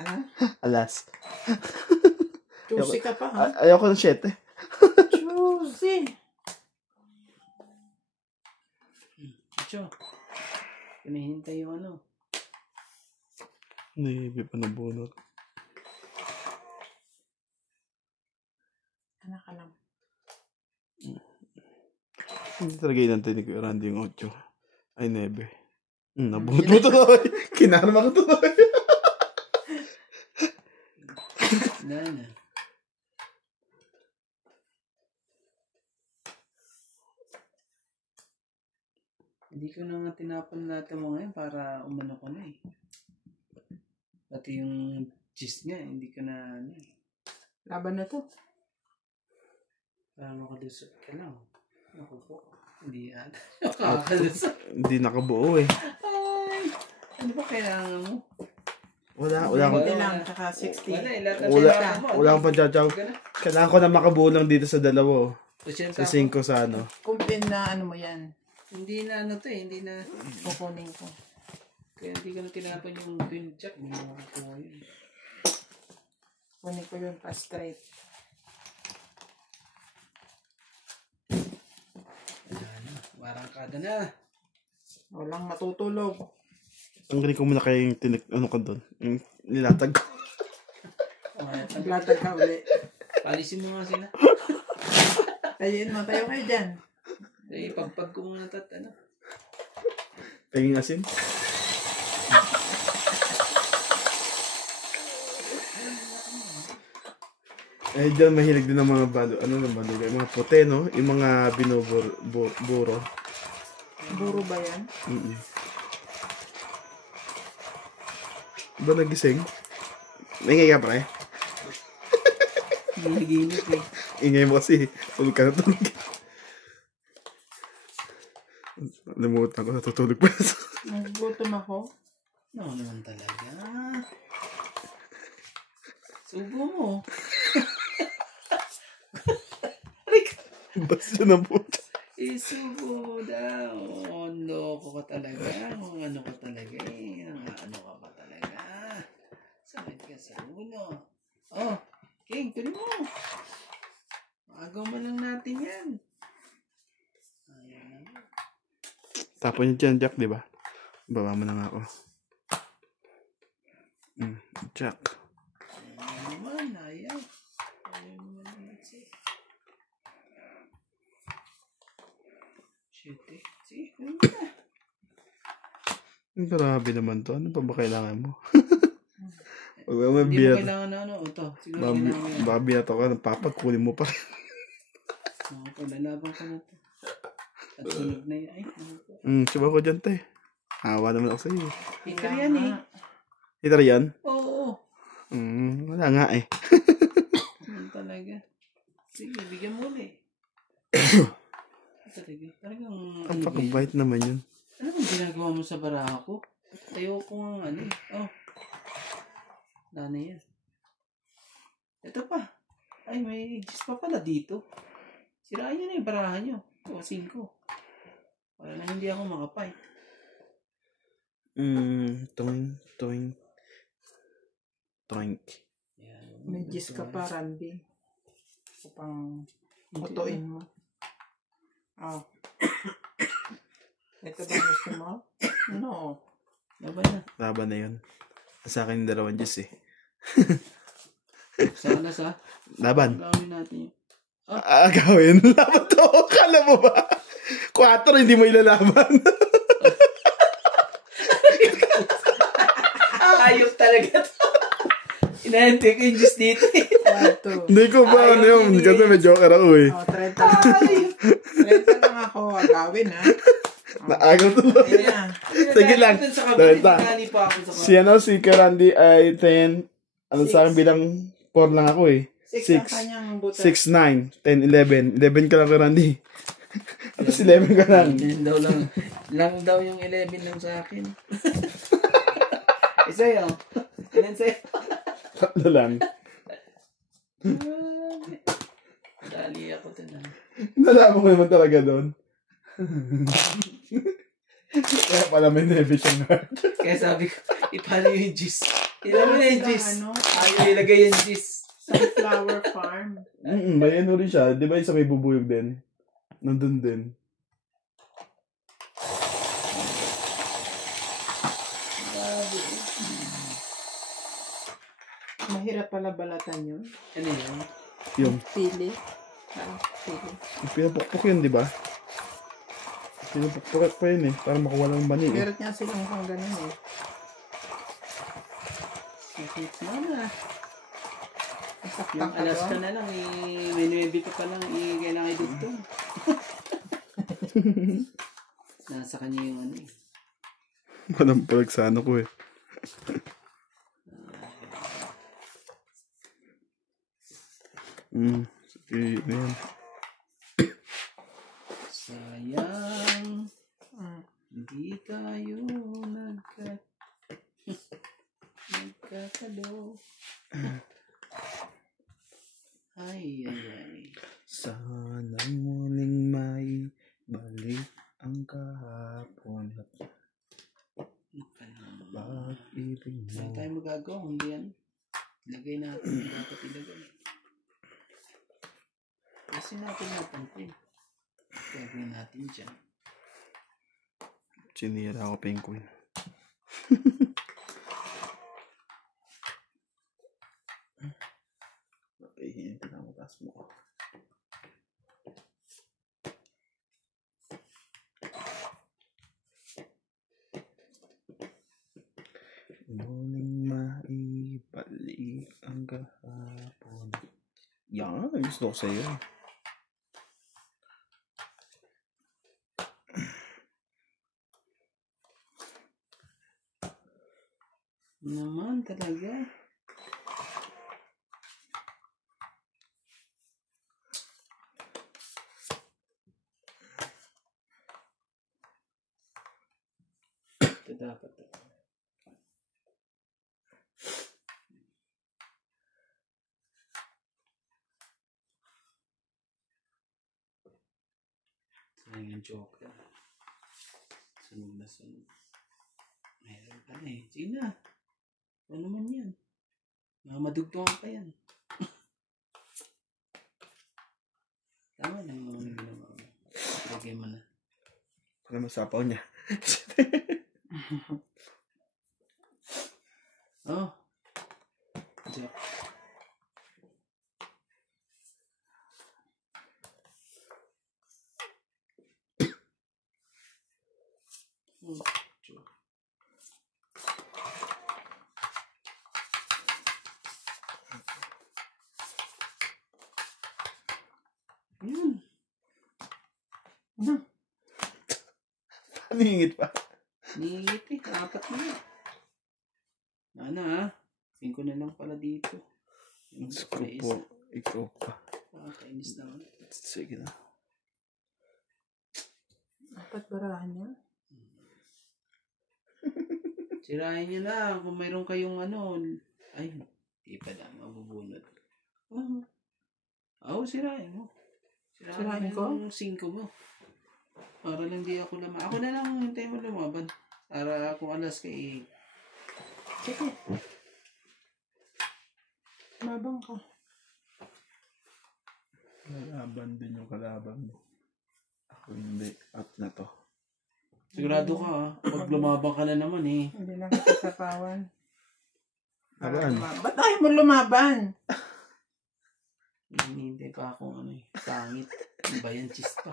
Ano? Alas. Choosy ka pa ha? Ayaw ko ng 7 eh. Choosy. Cho. Pinahintay yung ano. Hindi pa nabunot. Anak ka lang. Hindi talaga inantay ni Kuya Randy yung 8. Ay, 9. Nabunot mo tuloy. Kinarma ko tuloy. Wala na. Hindi ko na nga tinapon lahat ng mga yan para umano ko na eh. Pati yung cheese nga, hindi ko na ano eh. Laban na to. Para makalusot ka lang. Ako po. Hindi ata. Makakalusot. Hindi nakabuo eh. Ay! Ano ba kailangan mo? Wala Hindi akong lang, tsaka 60. Wala eh. Lahat ng Wala. tinapon mo. Wala akong panchachaw. Kailangan ko na makabuo lang dito sa dalawa. Pasyenta Sa 5 sa ano. Kung na ano mo yan, Hindi na ano to eh. Hindi na. kukunin ko. Kaya hindi ko na tinapon yung twin jack. Hindi mo makukuha yun. Kunin ko yun pa straight. Ano, warangkada na. Walang matutulog. Ang galing ko muna kaya yung ano ko doon. Yung nilatag ko. Naglatag ka uli. Palisin mo nga sila. Ayun mo, tayo kayo dyan. Eh, pagpag ko muna ano. Paging asin. Eh, dyan mahilig din ng mga balo. Ano na balo? Yung mga puti, no? Yung mga binuburo. Buro ba yan? Ba nagising? Ingay ka pre? Naginip eh. Ingay mo kasi. Tulog ka na tulog. Limutan ko, natutulog pa. Nagutom ako. No, naman talaga. Subo mo. Basta na po. Isubo daw. Loko ka talaga. Ano ka talaga eh. Ano ka pa talaga. Sakit ka sa ulo. Oh, King, tuloy mo. Agaw mo lang natin yan. Ayan na. Tapon niyo dyan, Jack, di ba? Baba mo na nga ako. Jack. Ayan naman, ayaw. Ayaw naman naman siya. Shit eh. See, ano na? Grabe naman to. Ano pa ba kailangan mo? Huwag mo Hindi mo mabiyat. kailangan na ano. Ito, siguro kailangan mo yan. Babiyat ako. Papat, kunin mo pa. Oo, palalaban ka na to. At sunog na yan. Ay, ano po. Siba ko dyan, te. Hawa naman ako sa'yo. Ito yan eh. Ito rin yan? Oo. Wala nga eh. Ano talaga. Sige, bigyan mo ulit. Talaga. Talagang Ang pakabait naman yun. ano ang ginagawa mo sa baraha ko? Tayo ko nga ano eh. Oh. Dana yan. Ito pa. Ay, may gis pa pala dito. Sirain nyo na yung baraha nyo. Tuwasin ko. Para na hindi ako makapay. Toink. Yan. May gis ka pa, Randy. Upang utuin mo. Oh. Ito ba gusto mo? No. Laban na. Laban na yun. Sa akin yung 2 Diyos eh. Sana sa. Laban. Gawin natin yun. Gawin. Laban to. Kala mo ba? 4 hindi mo ilalaban. Ayok talaga to. Inahintay ko yung juice dito eh. Hindi ko ba ano yun. Kasi may joker ako eh. Oh, 30 lang. 30 lang ako. Agawin ha. Naagaw to. Ayun na. Sige lang. Dahil ta. Si si Karandi ay 10. Ano sa akin bilang 4 lang ako eh. 6 ang kanyang buta. 6, 9, 10, 11. 11 ka lang Karandi. Tapos 11 ka lang. Lang daw yung 11 lang sa akin. Isa yun. Ilan sa'yo? 3 lang. Dali ako to na. Nalaman ko naman talaga doon. Kaya pala may nebe siyang heart. Kaya sabi ko, ipalo yung juice. Ilan mo na yung juice? Ano? Ayaw ilagay yung juice. Sunflower farm. May ano rin siya. Di ba yung sa may bubuyog din? Nandun din. Mahirap pala balatan yun. Ano yun? Yung Pili. Pili. pinapukpok yun, di ba? Pinapukpok pa yun eh. Para makuha ng mani eh. Meron niya silang kung ganun eh. Sakit mo na. Masaktan Yung ka alas ka doon. na lang, may 9 ka pa lang, kailangan idugtong. Nasa kanya yung ano eh. Walang palag sa ano ko eh. Sige, ano yan? Sayang. Hindi tayo nagkakalo. Ay. Sana muling may balik ang kahapon at pag-ibig Wala mo. tayong magagawa. Hindi yan. Ilagay natin. Dapat ilagay. Kasi natin natin. Gagawin natin dyan. Sinira ko penguin. Okay, hindi na ako taas mo. Muling maibalik ang kahapon. Yan, gusto ko sa'yo. Naman talaga. Ito dapat. Sayang yung joker. Sunog na sunog. Meron pa na eh. Sige na. Ano naman yan? Madugtungan pa yan. Tama lang naman yung ginawa mo. Lagay mo na. Para masapaw niya. Oh. Jack. Jack. Yun. Ningit pa. Ningit eh. 4 na. Ano ha? 5 na lang pala dito. Diyos ko po. Ikaw pa. Kainis naman. Sige na. 4 barahan niya. Sirahin nyo na. Kung mayroon kayong ano. Ay, di pa lang. Mabubunod. Sirahin mo. Sirahin ko? Yung 5 mo. Para lang di ako laman. Ako na lang hintay mo lumaban. Para kung alas kay... Sige. Mabang ka. Kalaban din yung kalaban mo. Ako hindi. At na to. Sigurado ka ha. Pag lumabang ka na naman eh. Hindi lang kita sapawan. Aban. Ba't ayaw mo lumaban? Hinihintay pa akong ano eh. Pangit. Ano ba yan? Cheese pa.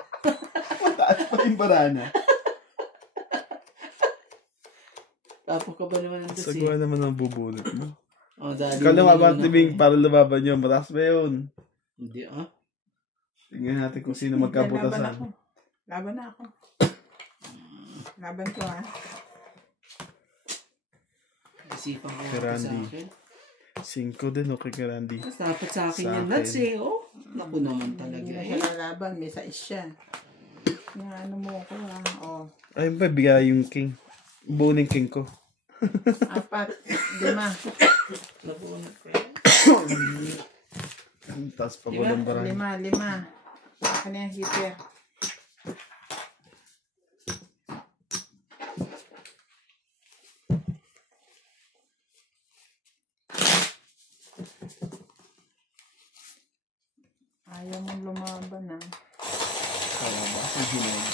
Mataas pa yung barana. Tapos ka ba naman nandun si... Sagwa naman ang bubulot mo. Dali. Ikaw lumaban, Tibing, para lumaban yun. Mataas ba yun? Hindi ah. Tingnan natin kung sino magkaputasan. Laban na ako. Laban ko ha. Isipan ko Kay sa Randy. akin. 5 din, okay kay Randy. Mas dapat sa akin Sa yan. akin. Nuts eh. Oh. Naku naman talaga Hindi na eh. siya lalaban. May sais siya. Nga ano mo ko ha. Oh. Ayun pa, bigay yung king. Buning king ko. 4, 5. Nabunod ko yan. Ang taas pa ko Diba? ng barana. 5. Ako na yung heater. Ayaw mong lumaban ha. Kaya ba? Ang hinog.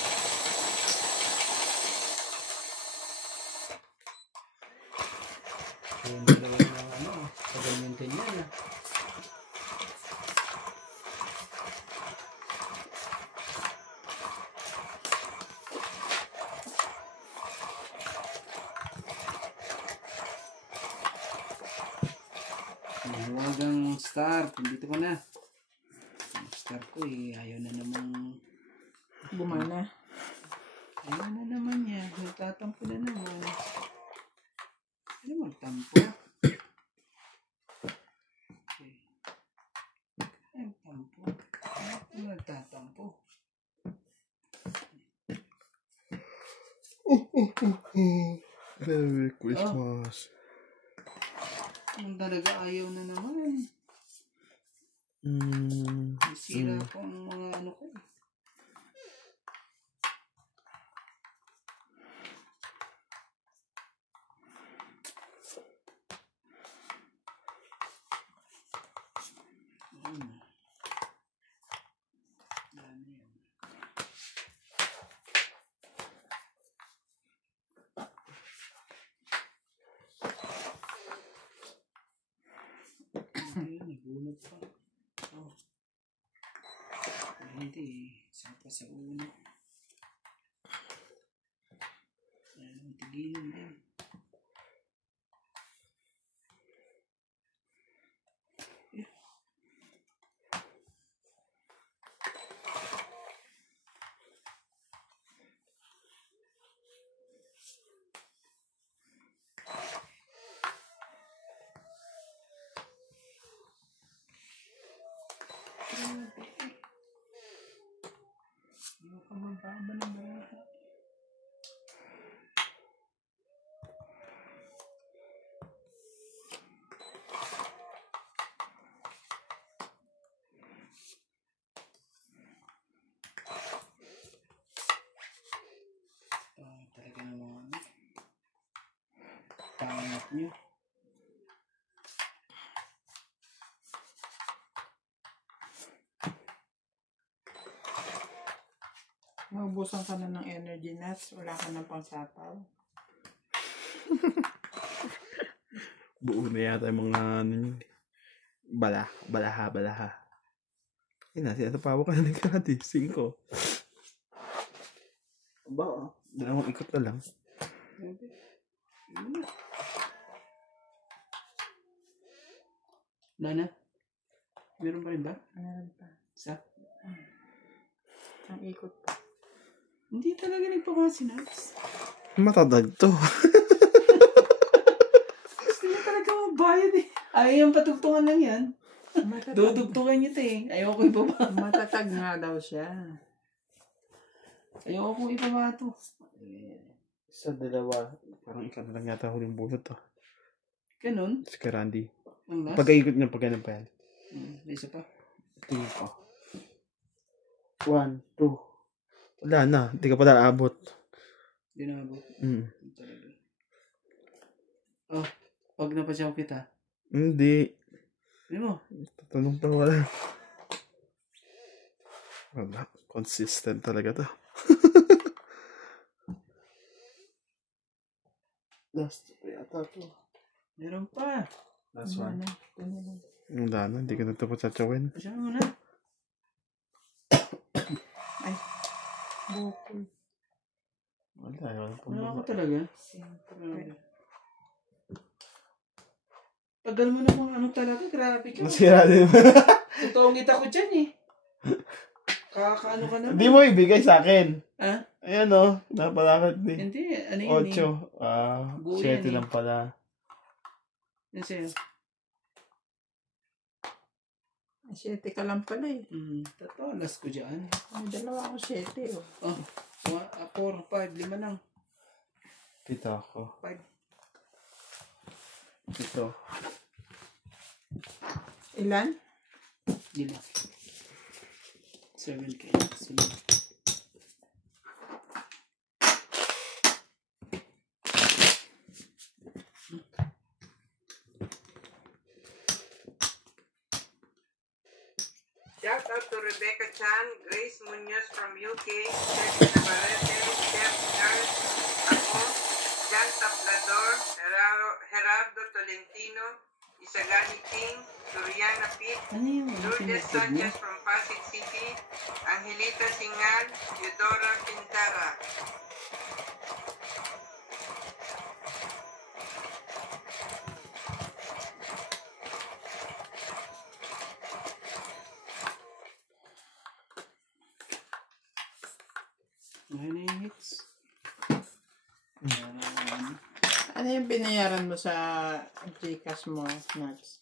Yung dalawa ng ano. Kaganyan-ganyan ah. Huwagang start. Dito ka na. Start ko eh. Ayaw na namang... Gumana. Ayun na naman yan. Nagtatampo na naman. Ano magtampo? Okay. Ay, tampo. Ano nagtatampo? Merry Christmas. Ang talaga ayaw na naman. Nasira ko ang mga ano ko. Dami yan. Nagulog pa. Oh. Hindi. Isa pa sa ulo. Ayan, tigilan din. Hindi ka mababa ng bata. Talaga naman. Pangat nyo. Maubusan ka na ng energy nuts. Wala ka ng pangsapaw. Buo na yata yung mga ano yun. Balaha. Yun na, sinatapawa ka na ng kalahati. 5. Aba, dalawang ikot na lang. Lana? Meron pa rin ba? Meron pa. Isa? Ang ikot pa. Hindi talaga nagpapasinaps. Matadag to. Gusto niya talaga magbayad eh. Ayaw yung patugtungan lang yan. Matatag. Dudugtungan niyo ito eh. Ayaw ko ibaba. Matatag nga daw siya. Ayaw ko ibaba ito. Sa dalawa, parang ikaw na lang yata huling bulot to. Ganun? Si Randy. Ang last? Pag-ikot niya, pag ganun pa yan. Isa pa. Tingin ko. 1, 2. Wala na, hindi ka pa naabot. Hindi na abot. Talaga. Oh, pag napasyaw kita. Hindi. Hindi mo. Tatanong pa wala. Wala. Consistent talaga to. Last pa yata to. Meron pa. Last one. Ano? Wala na, hindi ka na ito patsatsyawin. Pasyaw mo na. Ay. Bukol. Wala pa. Wala ako talaga. Siyempre. Tagal mo namang ano talaga. Grabe ka. Masira din. Totoong kita ko dyan eh. Kakaano ka naman. Hindi mo ibigay sa akin. Ha? Ayan o, napalakad din. Hindi. Ano yun 8. Buo 7 yan eh. lang pala. Yan sa'yo. 7 ka lang pala eh. Totoo. Last ko dyan. May dalawa ako 7 oh. Oh. 4, 5, 5 lang. Pito ako. 5. Pito. Ilan? Hindi lang. 7K. Sige. Shout out to Rebecca Chan, Grace Munoz from UK, Jessica Navarrete, Chef Charles, ako, Jan Taplador, Gerardo Tolentino, Isagani King, Doriana Pitt, Ano yung Lourdes pinagtag mo? Sanchez from Pasig City, Angelita Singal, Eudora Pintara. Ano yung hits? Ano yung binayaran mo sa Gcash mo, Nuts?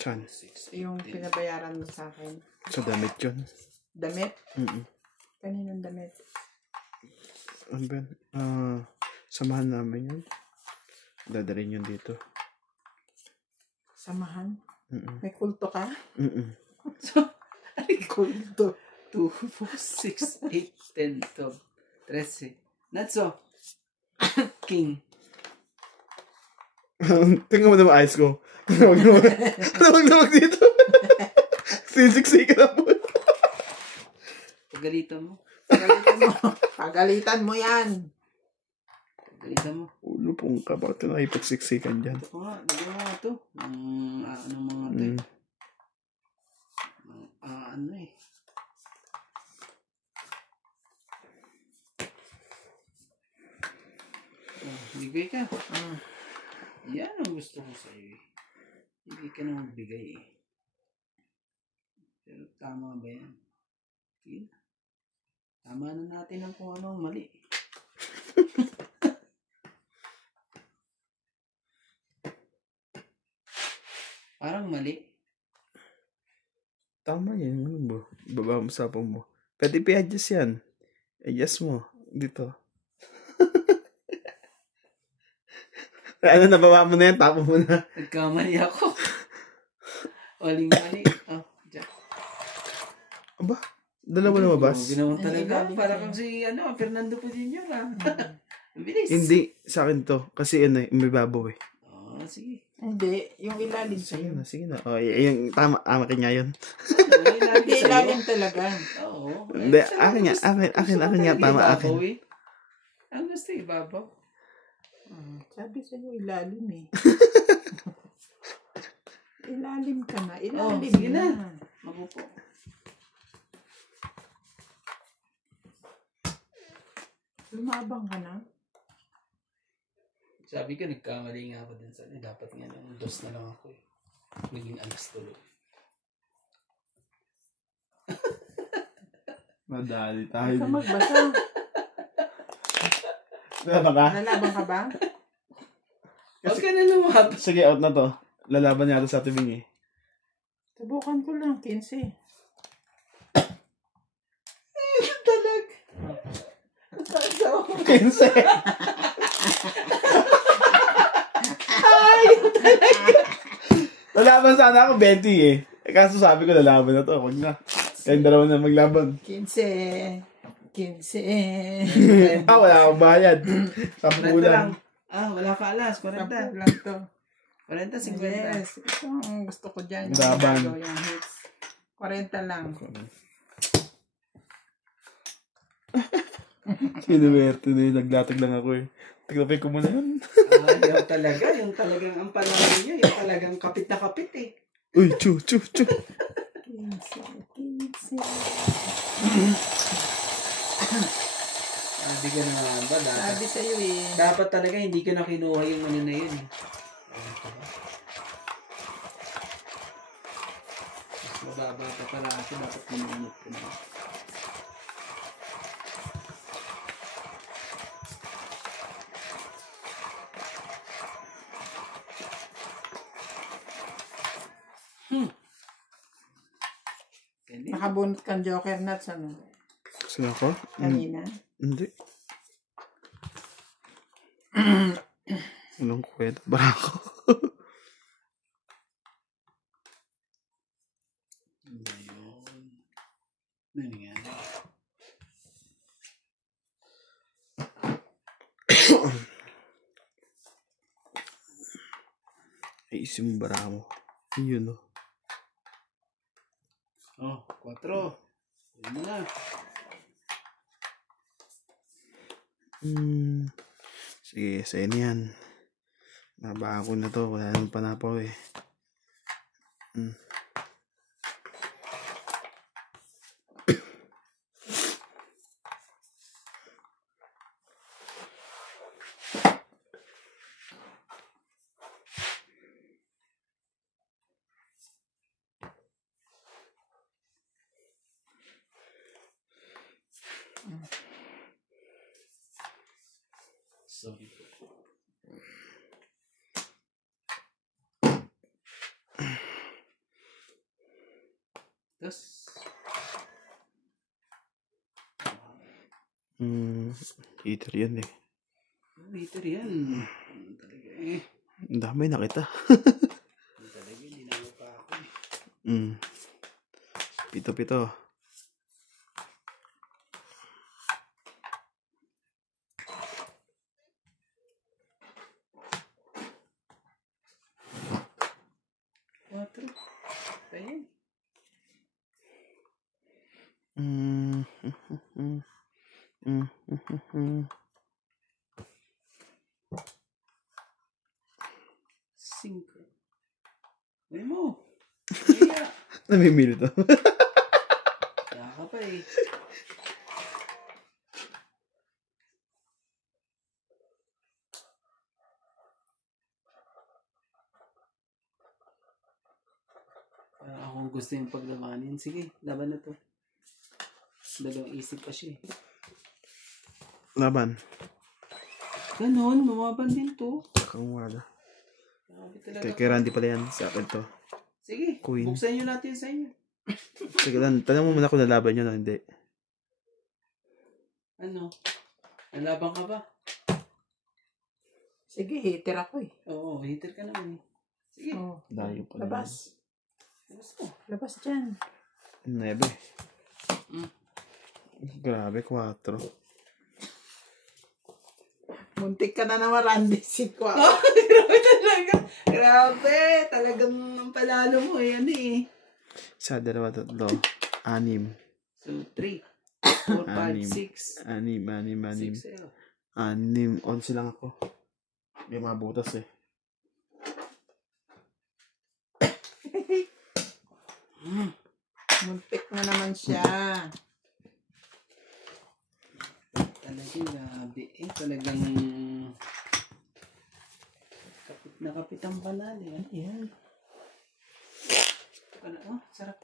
Saan? Yung pinabayaran mo sa akin. Sa damit yun. Damit? Mm. Kaninong damit? Ano ba yun? Samahan namin yun. Dadarin yun dito. Samahan? Mm-mm. May kulto ka? Mm-mm. Ay, kulto. 2, 4, 6, 8, 10, 12, 13. Natso. King. Tingnan mo naman ayos ko. Huwag dito. Sisiksik ka na po. Pagalitan mo. Pagalitan mo. Pagalitan mo yan. Pagalitan mo. Ulo pong ka. Bakit ka nakipagsiksikan dyan? Ito nga, lagyan mo nga ito. Anong mga ito eh. Ano eh. Bigay ka. Yan ang gusto ko sa'yo eh. Hindi ka na magbigay eh. Pero tama ba yan? Sige. Tama na natin ang kung ano ang mali. Parang mali. Tama yan. Ano mo? Baba mo sa mo. Pwede i-adjust yan. Adjust mo. Dito. Ano, nababa mo na yan. Tapo mo na. Nagkamali ako. Waling mali. Oh, dyan. Aba? Dalawa na mabas? Ginawa talaga. Ay, galing Para ka. kang si Fernando po Jr. Ang bilis. Hindi. Sa akin to. Kasi ano eh. May babaw eh. Oh, sige. Hindi, yung ilalim Sige sa'yo. na. Sige na. O, yung tama. Akin nga yun. Hindi, ilalim talaga. Oo. Hindi. Akin nga. Akin nga. Tama akin. Ang gusto ibabaw. Sabi sa'yo, ilalim eh. Ilalim ka na. Ilalim sige na. Magupo. Lumabang ka na. Sabi ko, nagkamali nga ako din sa dapat nga ng dos na lang ako eh. Naging alas tuloy. Madali Huwag ka magbasa. Lalaban ka? Lalaban ka ba? Huwag ka na lumabas. Sige, out na to. Lalaban niya sa tubing eh. Subukan ko lang, 15. Talag. 15. Lalaban sana ako 20 eh. Kaso sabi ko lalaban na to. Huwag na. Kayong dalawa na maglaban. 15. 15. Wala akong bayad. 10 lang. Wala ka alas. 40. Tapos lang to. 40, 50. Yes. Ito ang gusto ko dyan. Laban. Yung hits. 40 lang. Sinuwerte na yun. Naglatag lang ako eh. Tiglapay ko muna yun. Yung talaga. Yung talagang ang panahon niya. Yung talagang kapit na kapit eh. Uy, chu. 15. 15. Hindi ka na ba? Sabi sa'yo eh. Dapat talaga hindi ko na kinuha yung ano na yun eh. Mas mababa pa para ako. Dapat minunod ko na. Nakabunot kang Joker Nuts, ano? Sino ako? Kanina. Hindi. Anong kwento ba ako? Ayun. Ano nangyari? Ay, isimbara mo. Yun o. Oh, 4. Ayun mo na. Sige, sa'yo na yan. Nabaka ko na to. Wala nang panapaw eh. Sorry. Tapos, Heater yan eh. later yan. Talaga eh. Ang dami na kita. Talaga, hindi na pa ako eh. Pito. Quatro. Ayan. Cinco. Ay mo. Kaya. Namimili to. Kaya ka pa eh. Ako gusto yung paglamanin. Sige, laban na to. Dalawang isip pa siya eh. Laban. Ganon, mawaban din to. Kamwala. Grabe talaga. Kay Randy pala yan. Sa akin to. Sige, Queen. buksan nyo natin sa inyo. Sige lang. Tanong mo muna kung nalaban nyo na hindi. Ano? Nalaban ka ba? Sige, hater ako eh. Oo, hater ka naman eh. Sige. Oh, Dayo pala. labas. Labas mo. Labas dyan. 9. Grabe, 4. Muntik ka na naman, Randy. Sikwa. Grabe talaga. Grabe. Talagang ang panalo mo. Yan eh. Isa, 2, 3. 6. So, 3, 4, 5, 6. 6. 6 6. 11 lang ako. May mga butas eh. Muntik na naman siya. Talagang grabe eh. Talagang kapit na kapit ang panalo. Ano yan? Oh, sarap.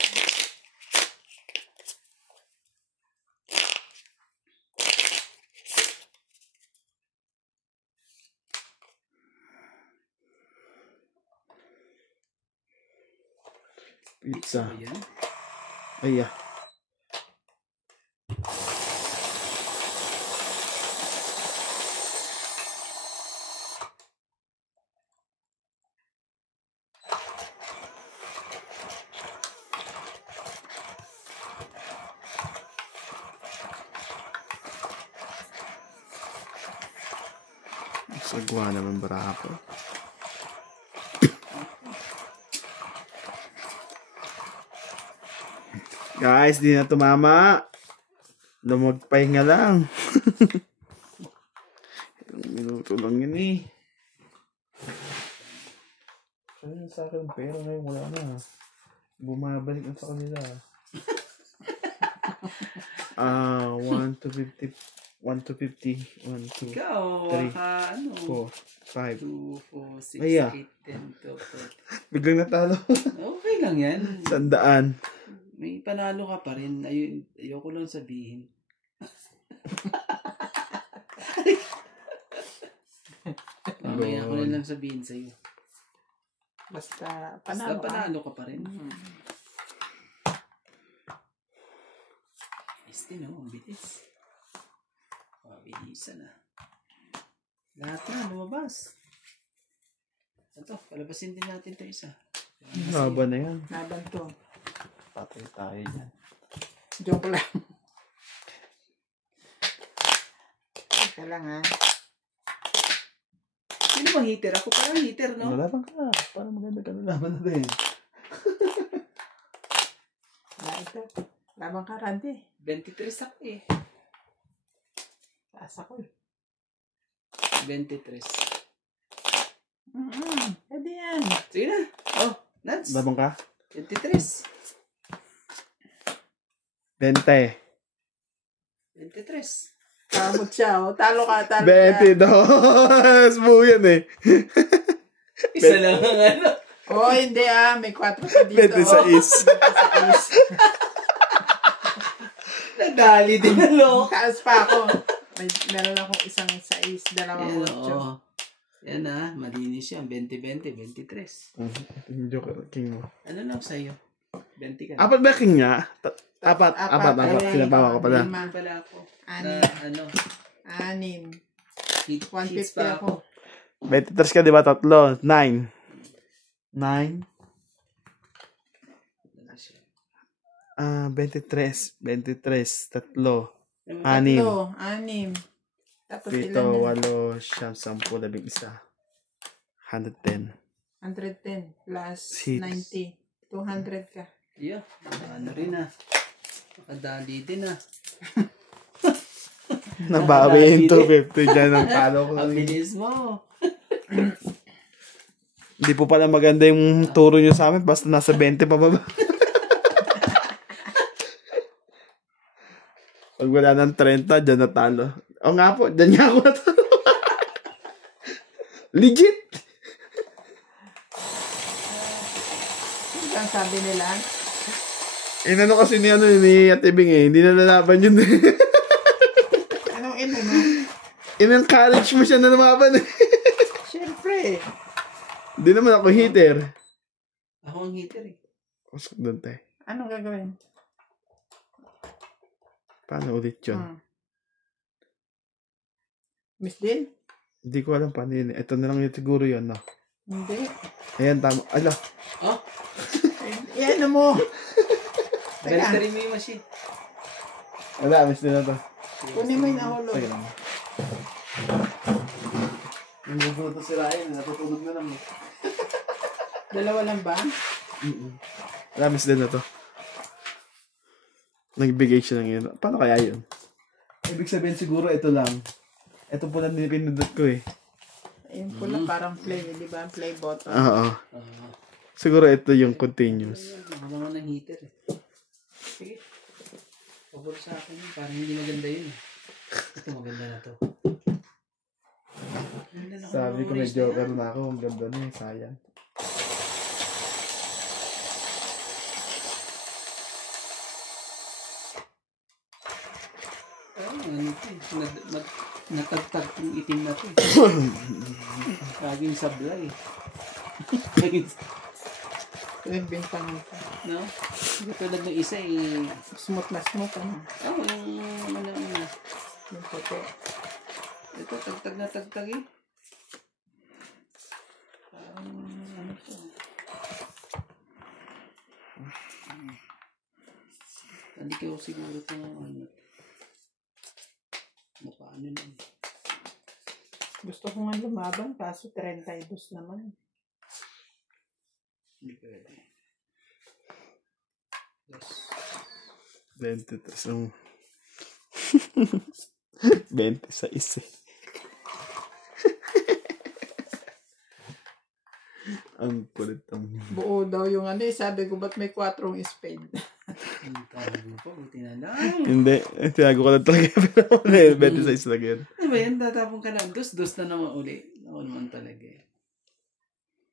Pizza. Ayan. Ay, sagwa naman barako. Guys, di na tumama. Magpahinga lang. Ilang minuto lang yun eh. Ayun sa akin, pero ngayon wala na. Bumabalik na sa kanila. 1 to 50. 1 to 50. 1, 2, Ikaw, 3, ano? 4, 5. 2, 4, 6, Ay, 8, 10, 12, 13. Biglang natalo. Okay lang yan. 100. May panalo ka pa rin. Ayoko lang sabihin. Mamaya ko na lang sabihin sa'yo. Basta Basta panalo. panalo ka pa rin. Este no, ang bilis. Mabilisan na. Lahat na, lumabas. Ito, palabasin din natin ito isa. Laban na yan. Laban to. Patay tayo dyan. Joke lang. Teka lang ha. Sino ba hitter? Ako parang hitter, no? Malaban ka. Para maganda ka na laban na rin. Ito. Laban ka, Randy. 23 ako eh. Taas ako eh. 23. Pwede yan. Sige na. Oh, Nats. Laban ka? 23. 20. 23. Kamot siya, oh. Talo ka, talo 22. Smooth yan eh. Isa lang ang ano. Oh, hindi ah. May 4 pa dito. 26. Nadali din. Hello. Taas pa ako. Meron akong isang 6, dalawang Ayan, 8. oo. Yan malinis yan. 20-20, 23. Joker King mo. Ano lang sa'yo? 20 ka. Apat ba king niya? Apat. Ay, Sinabawa ko pala. 5. Pala ako. Anim. Na, 6. hits 150 pa ako. 23 ka, di ba? 3. 9. 9. Ano siya? 23. 3. Ano, 6. 6. Tapos 7, ilan na? 8, 9, 10, 11. 110. 110 plus Six. 90. 200 ka. Yeah, ano rin Makadali din Nabawi yung 250 dyan ang talo ko. Ang bilis mo. Hindi po pala maganda yung turo nyo sa amin. Basta nasa 20 pa baba. Pag wala ng 30, dyan natalo. O nga po, dyan nga ako natalo. Legit! Ang sabi nila, Inano kasi ni Ate Bing eh. Hindi na lalaban yun eh. anong ino mo? In-encourage mo siya na lumaban eh. Siyempre. Hindi naman ako hitter. Ako ang hitter eh. Pasok doon tayo. Anong gagawin? Paano ulit yun? Miss Din? Hindi ko alam paano yun eh. Ito na lang yun siguro yun, no? Hindi. Ayan, tama. Ala. Oh, Iyan mo. baliktari mo yung machine. Wala, miss nila to. Kunin mo yung nahulog. Sige lang. Yung bubuto si Ryan, natutulog na lang eh. Dalawa lang ba? Wala, miss din na to. Nagbigay siya ng yun. Paano kaya yun? Ibig sabihin siguro ito lang. Ito po lang pinindot ko eh. Yung pula parang play, di ba? Play button. Oo. Siguro ito yung continuous. Ako naman ng heater eh. Sige. Pabor sa akin yun. Parang hindi maganda yun eh. Ito maganda na to. Ganda na Sabi ko may race na joker yan. na ako. Ang ganda na eh. Sayang. Ano ito eh. Natagtag yung itim na to eh. Laging sablay. Pinagbintangan ko. No? Hindi tulad ng isa eh. Smooth na smooth, ano? Oh, yung ano na. Yung puti. Ito, tagtag na tagtag eh. Parang ano to. Hindi ko siguro ito ano. Paano na eh. Gusto ko nga lumaban, kaso 32 naman. Hindi pwede. Yes. 23 ang... 20 sa isa. Ang kulit ang... Buo daw yung ano eh. Sabi ko, ba't may 4 spade? Ang tawag mo pa, buti na lang. Hindi. Tinago ko lang talaga. Pero 20 sa isa lang yun. Ano ba yan? Tatapong ka lang. Dos na naman uli. Ako naman talaga eh.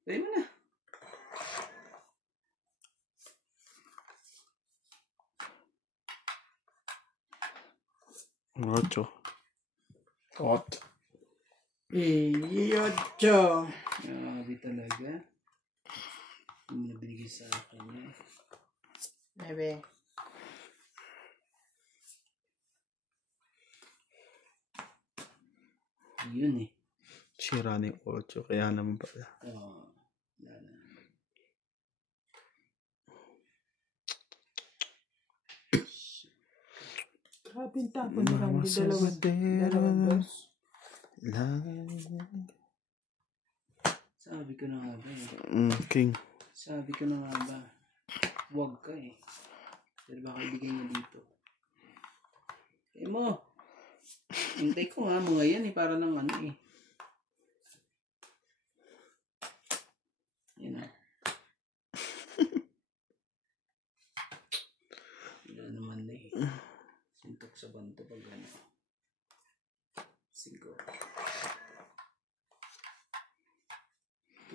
Pwede mo na. Ocho. Hot. Iyocho. Grabe talaga. Hindi na binigay sa akin eh. Bebe. Yun eh. Sira na yung 8. Kaya naman pala. Oo. Wala na. Grabe yung tapon mo lang. Dalawang dos. Sabi ko na nga ba eh. King. Sabi ko na nga ba. Huwag ka eh. Pero baka ibigay mo dito. Eh mo. Hintay ko nga mga yan eh. Para ng ano eh. Yan ah. Wala naman na eh. Sintok sa banto pag ano. 5.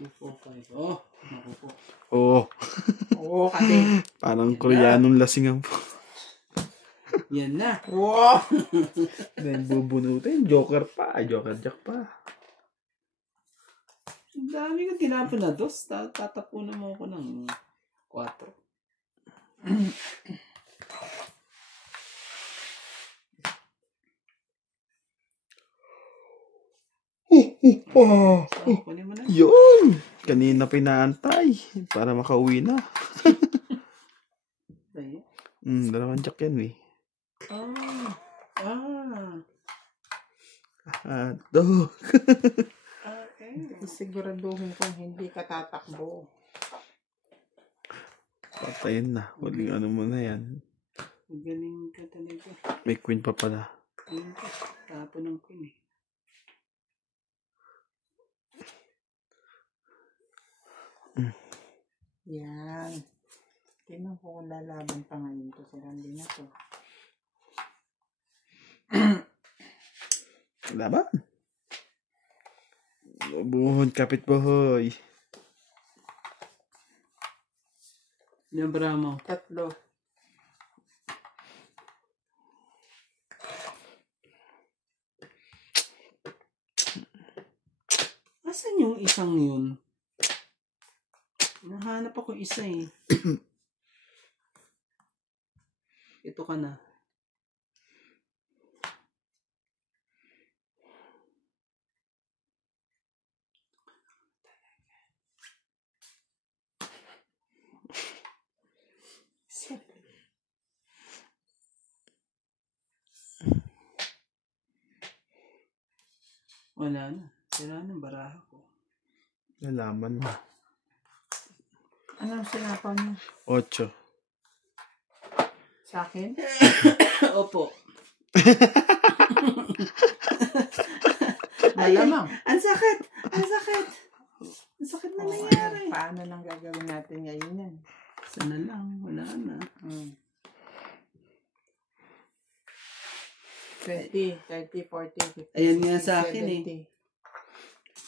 2, 4, 5. Oh! Naku po. Oo. Oo, kasi. Parang Koreanong lasingan po. Yan na. Wow! Then bubunutin. Joker pa. Joker jack pa. Ang dami ko tinapon na dos. Tatapunan mo ako ng 4. Oh, Kunin mo na. yun. Kanina pinaantay. Para makauwi na. Ayan. Dalawang jack yan eh. Okay. Siguraduhin kong hindi ka tatakbo. Patayin na. Huling ano mo na yan. Galing ka talaga. May queen pa pala. Ayun ka. Tapon ng queen eh. Yan. Tingnan ko kung lalaban pa ngayon to sa randi na to. Laban. Buhon, kapit buhoy. Nabra mo. 3. Asan yung isang yun? Nahanap ako isa eh. Ito ka na. Wala na. Sira na baraha ko. Nalaman mo. Anong sinapaw niya? 8. Sa akin? Opo. Malamang. Ang sakit! Ang sakit! Ang sakit na nangyari. Paano nang gagawin natin ngayon yan? Sana lang. Wala na. 20, 30, 40, 50, Ayan nga sa akin eh.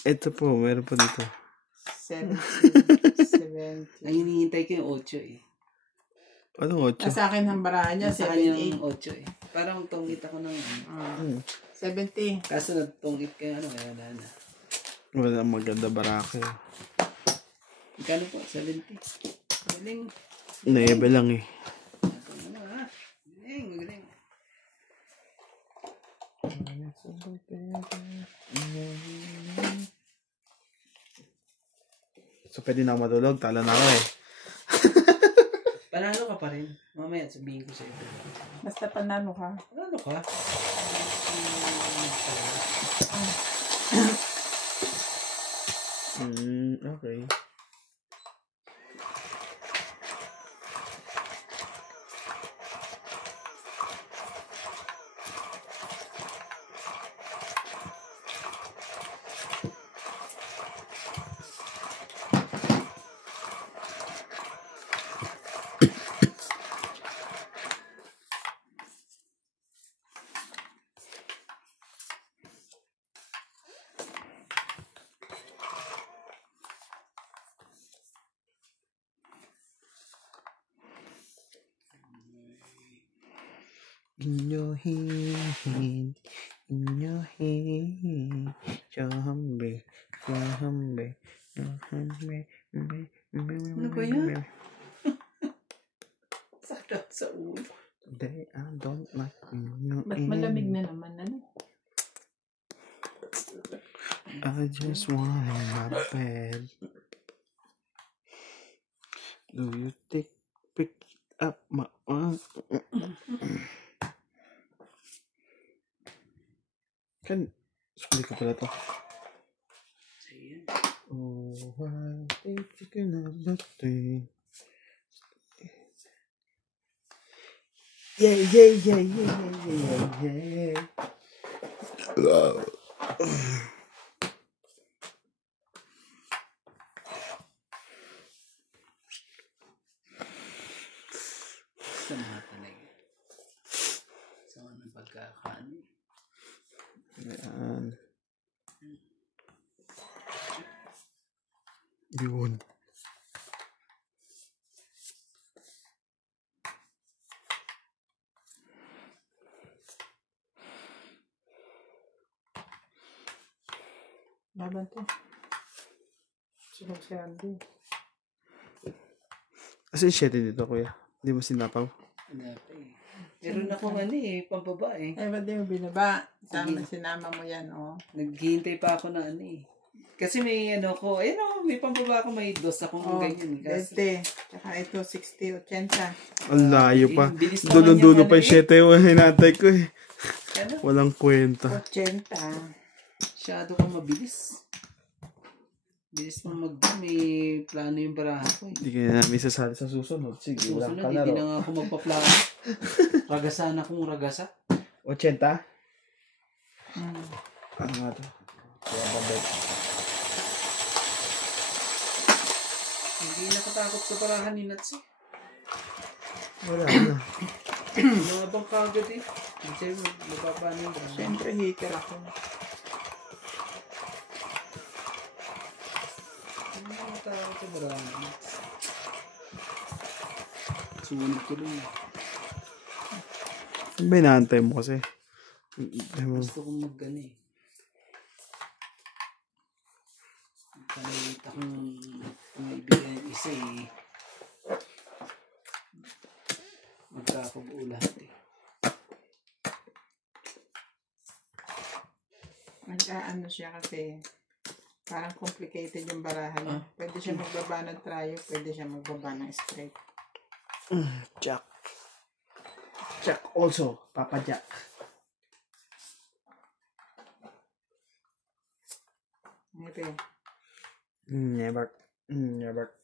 Ito po, meron pa dito. 70. Ang hinihintay ko yung 8 eh. Anong 8? Sa akin ang barahan niya, Sa kanya 7, yung 8 eh. Parang tunggit ako ng 70. Kaso nagtunggit kayo ano kaya wala na. Wala maganda barako. Magkano po? 70. Galing. 9 lang eh. Ano ha? Galing, magaling. So, pwede na ako matulog. Tala na ako eh. Panalo ka pa rin. Mamaya sabihin ko sa'yo. Basta panalo ka. Panalo ka? Okay. In your hand, Jahambe. Ano ba yan? Sakit sa ulo. They don't like Ba't malamig na naman? Ano? I just want my bed. Do you pick up my Kan, suli ko pala to. Sige. Oh, why did you cannot stay? Yeah. Sama talaga. Sama ng pagkakaano. Ayan. Yun. Laban to. Sunog si Andy. Kasi 7 dito, kuya. Hindi mo sinapaw. Wala pa eh. Meron akong pambaba eh. Eh, ba't di mo binaba? Sinama mo yan, oh. Naghihintay pa ako na Kasi may ko, may pambaba ako, may dos akong ganyan. 20. Tsaka ito, 60, 80. Ang layo pa. Bilis naman Dulong-dulo yung pa yung 7 yung hinatay ko eh. Ano? Walang kwenta. 80. Masyado kang mabilis. Bilis mo may plano yung baraha ko eh. Hindi kaya namin sasali sa susunod. Sige, walang Susunod, hindi na kalaro. nga ako magpaplano. Ragasan akong ragasa. 80? Hmm. Ano nga to? Kaya babet. Hindi nakatakot sa barahan ni Nats eh. Wala na. Mga bang kagad eh. Hindi sa'yo mapapano yung barahan. Siyempre, hater ako. Hindi nakatakot sa barahan. Sumunod ko lang eh. Ano ba inaantay mo kasi? Gusto kong mag-gana eh. Kalit akong ibigay yung isa eh. Magkakabuo lahat eh. Nagkaano siya kasi parang complicated yung barahan niya. Pwede siya magbaba ng trio, pwede siya magbaba ng straight. Jack. Jack also. Papa Jack. Maybe. Never. Never.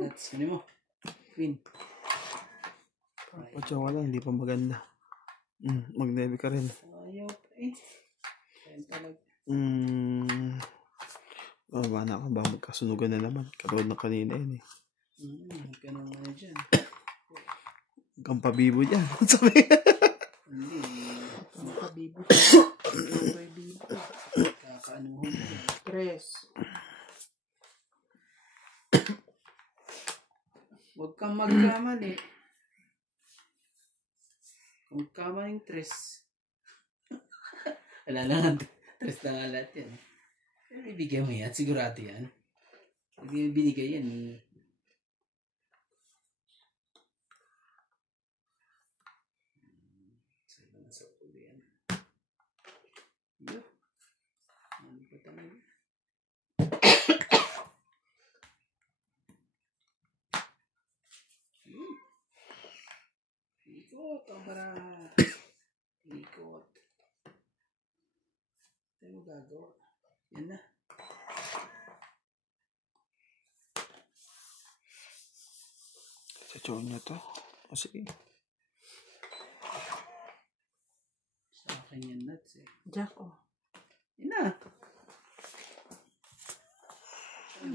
That's ano mo? Queen. Papa Jack wala. Hindi pa maganda. Mag-navy ka rin. Ayaw pa eh. Ayan talaga. Baba na ako. Baka magkasunugan na naman. Katulad ng kanina yun eh. Ganun ano dyan. Hanggang pabibo dyan. Sabi. Hindi. Ang kabibo. Kakaanuhan ko dyan. Tres. Huwag kang magkamali. Kung kamaling tres. Wala na nga. Tres na nga lahat yan. Ibigay mo yan. Sigurado yan. Hindi binigay yan eh. Sa'yo na sa ulo yan. Yo. Ano pa talaga? Ikot ang baraha. Ikot. Ano mo gagawa? Yan na. Sa niya to. O sige. Sa akin yan nuts eh. Jack, oh. Yan na.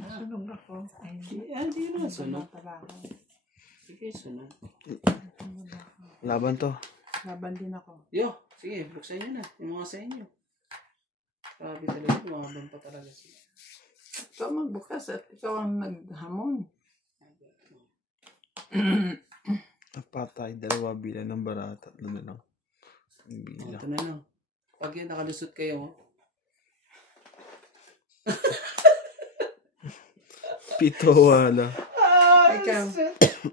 Sunog ako. Ay, Hindi na. Sunod. pala ako. Sige, sunod. Sunog ako. Laban to. Laban din ako. Yo, sige, buksan nyo na. Yung mga sa inyo. Grabe talaga. Tumabang pa talaga siya. Ikaw magbukas at ikaw ang naghamon. Napatay. 2 bilang ng bara. 3 na lang. Ang bilang. Ito na lang. Pag yun nakalusot kayo, Pito wala. Ikaw.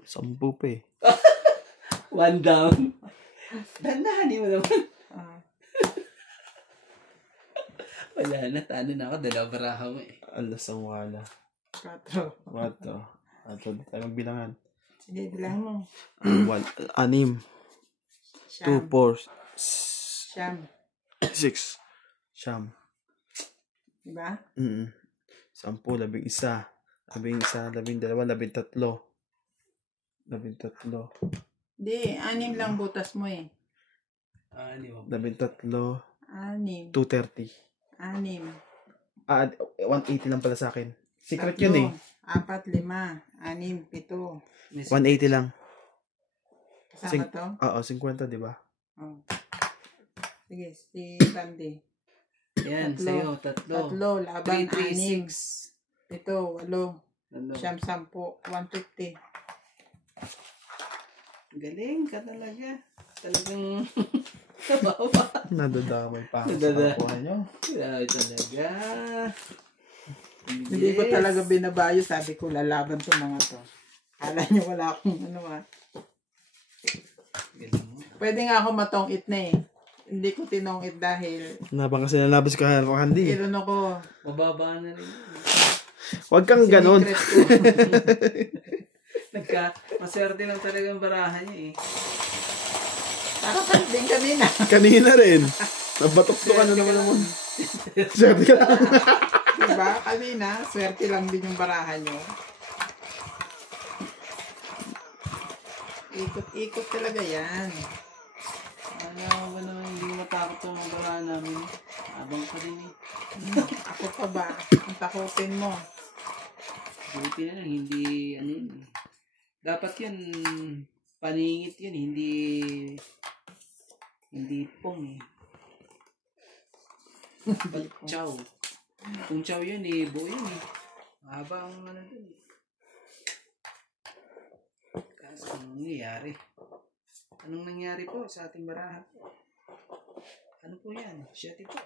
10 pa eh. 1 down. Dandahanin mo naman. Wala na, tano na ako. 2 baraha mo eh. Alas ang wala. 4. What to? Ato tayo magbilangan. Sige, bilang mo. 6. 2, 4, Siyam. 6. Siyam. Diba? 10, 11, 12, 13. 13. Di, 6 lang butas mo eh. Di ba? 13. 6. 230. 6. 180 lang pala sa akin. Secret yun eh. 4, 5, 6, 7. 180 lang. Kasama to? Oo, 50, di ba? Oh. Sige, si Sandy. Yan, sa'yo, 3. 3, laban, 3, 6. 6. Ito, 8. Ano? Siyam, 10. 150. Galing ka talaga. Talagang Nadadamay pa ako sa Nadada- kakuha nyo. Grabe talaga. Hindi ko talaga binabayo. Sabi ko, lalaban to mga to. Kala nyo wala akong ano ah. Galing mo. Pwede nga ako matong-it na eh. Hindi ko tinong-it dahil Nabang kasi nalabas ko Candy. iron ako. Mababa na rin. Huwag kang ganon. Sinikret ko. Maswerte lang talaga ang barahan niya eh. Para din kanina. Kanina rin. Nabatok to ka na naman. Swerte ka lang. Diba? Kanina, swerte lang din yung barahan nyo. Ikot-ikot talaga yan. Ano ba naman hindi matakot sa mga barahan namin? Abang pa din eh. Ako pa ba? Ang takutin mo. Buti na lang, hindi ano yun. Dapat yun, paningit yun, hindi pong eh. Dapat chow. Kung chow yun eh, buo yun eh. Mahaba ang ano dun eh. Kaso anong nangyayari? Anong nangyari po sa ating barahan? Ano po yan? Siyete po.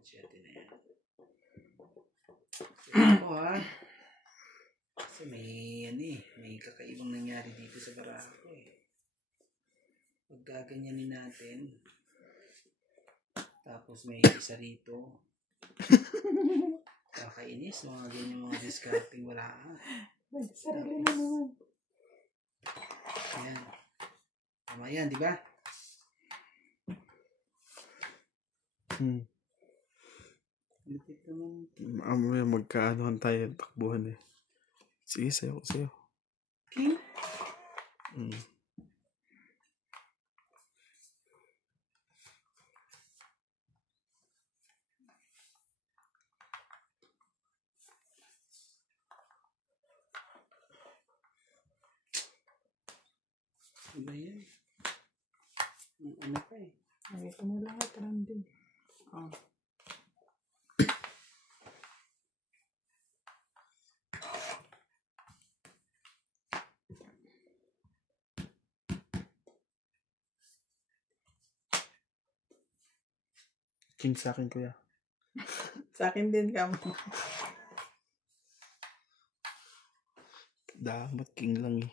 Siyete na yan. Siyete po ha. Kasi may ano eh, may kakaibang nangyari dito sa barahan ko eh. Pag gaganyanin natin, tapos may isa rito. Kakainis, mga ganyan mga discarding barahan. Sarili na naman. Ayan. Tama yan, di ba? Lupit naman. Mamaya magkaanohan tayo takbuhan eh. Sige, sayo. King? Iba yan. Ano pa eh. Lagay ko na lahat, Randy. Oh. King sa akin, kuya. Sa akin din ka mo. Dapat king lang eh.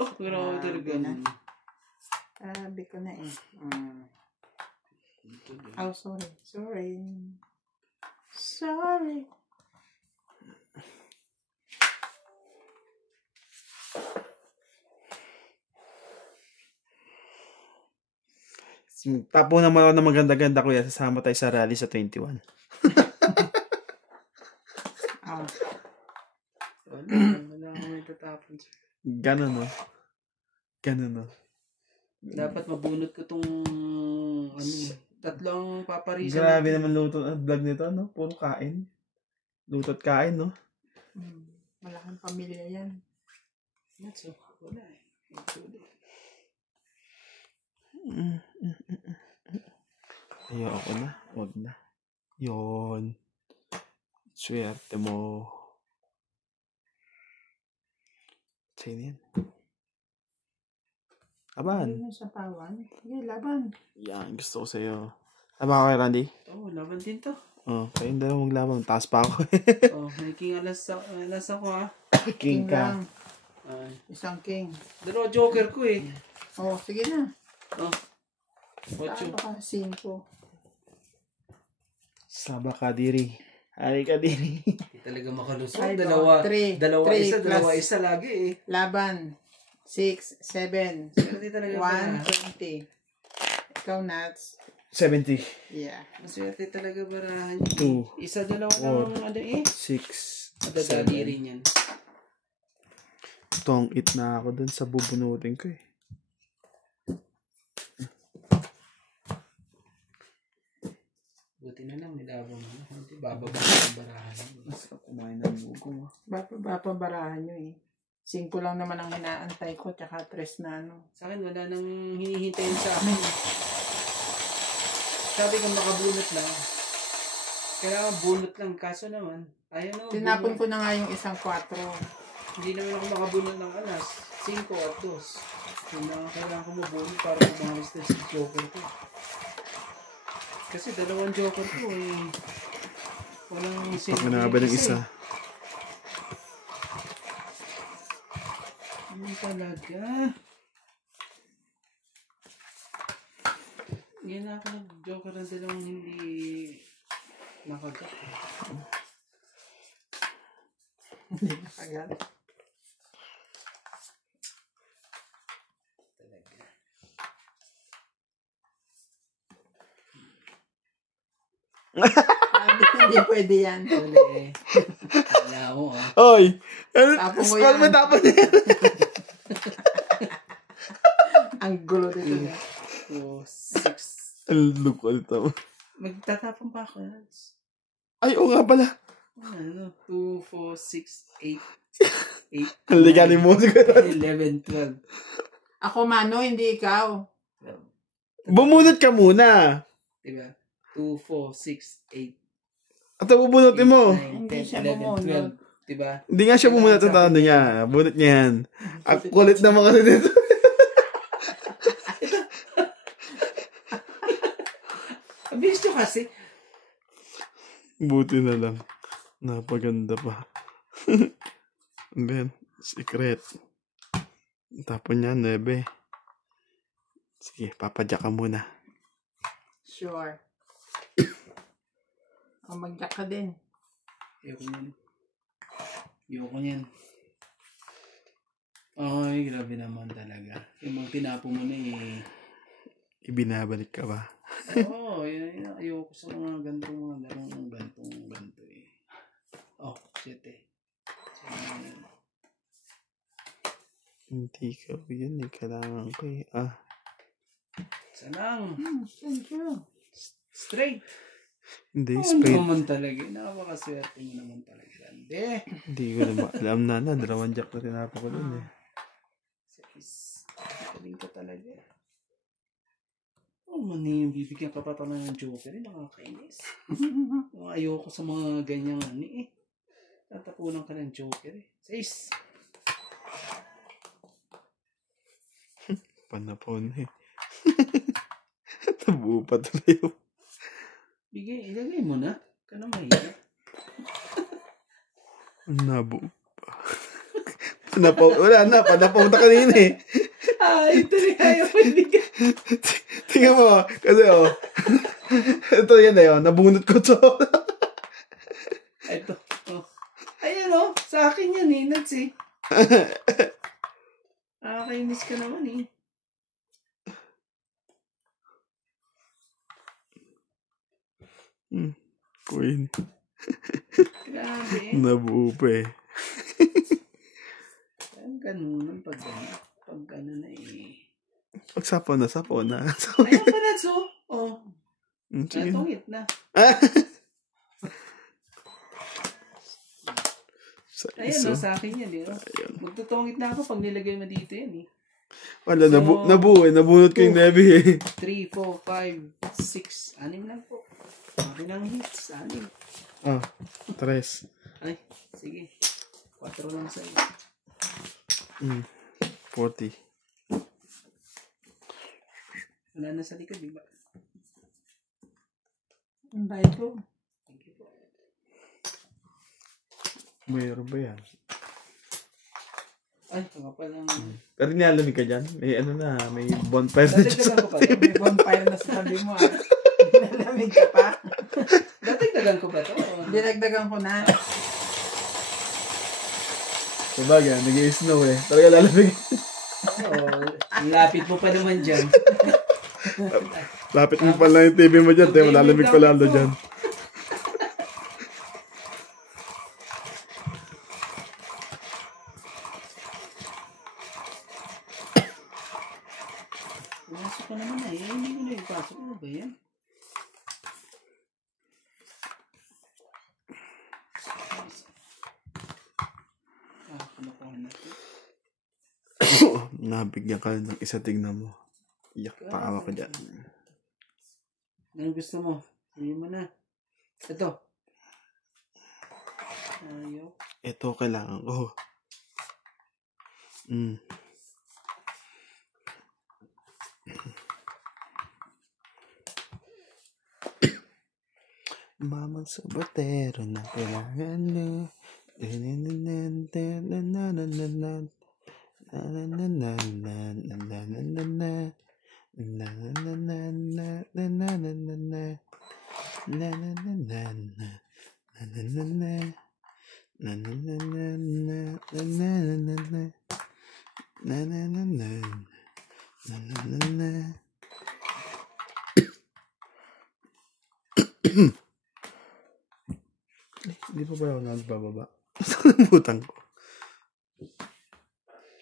Oh, grabe talaga. na. Sabi ko na eh. Oh, sorry. Sorry. Tapo naman ako ng maganda-ganda, kuya. Sasama tayo sa rally sa 21. Oh. Wala akong may tatapon. Ganun, no? Dapat mabunot ko tong ano, tatlong paparisan. Grabe naman luto ang vlog nito, no? Puro kain. Luto't kain, no? Malaking pamilya yan. That's so, wala eh. Ayoko na. Wag na. Yon. Swerte mo. Sino yan? Aban. Ano sa pawan? Sige, laban. Yan, gusto ko sa'yo. Tama ka kay Randy? Oh, laban din to. Oh, kayong dalawang maglabang. Taas pa ako. Oh, may king alas ako ha. King ka. lang. Isang king. Dalawa joker ko eh. Oh, sige na. Oh. Ocho. Saan ka? 5. Saba ka, diri. Hari ka, diri. Hindi talaga makalusot. Ay, Dalawa three dalawa plus- isa lagi eh. Laban. 6, 7, Swerte talaga 1, 20. Ikaw, Nats. 70. Yeah. Maswerte talaga barahan. 2, Isa dalawa Four. lang ano eh. 6, Madadali 7. rin yan. Tong it na ako dun sa bubunutin ko eh. Buti na lang, nilabang mo. Hindi bababa ang barahan. Masarap kumain ng bugo. Bapabarahan nyo eh. 5 lang naman ang inaantay ko, tsaka 3 na ano. Sa akin, wala nang hinihintayin sa akin. Sabi ko makabunot lang. Kailangan bunot lang. Kaso naman, ayaw naman. Tinapon ko na nga yung isang 4. Hindi naman ako makabunot ng alas. 5 at 2. Yun na kailangan ko mabunot para kumakas na si Joker ko. Kasi 2 Joker ko eh. Walang Pag na ba ng isa? Ano talaga? Yan na ako nag-Joker ng 2 hindi nakagat. Hindi nakagat. Hindi pwede yan. Uli. Wala ako ah. Oy! Tapon mo yan. Tapon yan. Ang gulo dito. 2, 6. Look, ulit ako. Magtatapon pa ako yan. Ay, oo nga pala. Ano? 2, 4, 6, 8. Ang liganin mo siguro. 11, 12. Ako, Mano, hindi ikaw. Bumunot ka muna. Diba? 2, 4, 6, 8. At bubunutin mo. 9, Hindi 10, siya 11, bumunot. 12. Diba? Hindi nga siya bumunot sa tanda niya. Bunot niya yan. Ang kulit naman kasi dito. Abilis nyo kasi. Buti na lang. Napaganda pa. And then, secret. Tapon niya, 9. Sige, papadyak ka muna. Sure. Mag-jack ka din. Ayoko niyan. Ayoko niyan. Ay, grabe naman talaga. Yung mga tinapo mo na eh. Ibinabalik ka ba? Oo, yun. Ayoko sa mga gantong mga larong ng ganto eh. Oh, shit eh. So, Hindi ka yun eh. Kailangan ko eh. sanang. Thank you. Straight. Hindi, Oo straight. naman talaga. Nakakaswerte mo naman talaga. Hindi. Hindi ko na alam na 2 jack na tinapa ko dun eh. Sis, galing ka talaga. Oh, mani yung bibigyan ka pa pala ng Joker eh. Nakakainis. Ayoko sa mga ganyang eh. Tatapunan ka ng Joker eh. Sis. Panapon eh. Nabuo pa tayo. Ilagay mo na. Ka na mahirap. Nabuo pa. Panapaw. Wala na. Panapaw na kanina eh. Ay, talaga ayaw hindi ka. Tingnan mo. Kasi ito yan eh. Nabunot ko to. Ito. Oh. Ayan oh. Sa akin yan eh. Nuts eh. Nakakainis ka naman eh. Queen. Grabe. Nabuo pa eh. Ang ganun. Pag ano na eh. Pag sapo na. Ayan pa na so. Oh. Sige. Natungit na. Ayan o, sa akin yan eh. Magtutungit na ako pag nilagay mo dito yan eh. Wala, So, nabuo eh. Nabunot ko yung Nebi eh. 3, 4, 5, 6. 6 lang po. Akin ang hits. 6. 3. Ay, sige. 4 lang sa'yo. 40. Wala na sa likod, diba? Ang bayad ko. Thank you po. Mayroon ba yan? Ay, mga palang... Pero nilalamig ka dyan? May may bonfire na dyan sa... Dadagdagan ko pa to. May bonfire na sabi mo ah. Nalamig ka pa. Dadagdagan ko pa to. Dinagdagan ko na. Sabagay, nag-i-snow eh. Talaga lalamig. Oo. Lapit mo pa naman dyan. Lapit mo pala yung TV mo dyan. Tayo, malalamig pala ando dyan. Pumasok ko naman na eh. Hindi ko na ipasok. Ano ba yan? Kumukuha natin. Nabigyan ka ng isa, tignan mo. Iyak pa awa ko dyan. Anong gusto mo? Sabihin mo na. Ito. Ayaw. Ito kailangan ko. Mamang sabatero na kailangan mo. Hindi pa pala ako nagbababa. Butang ko.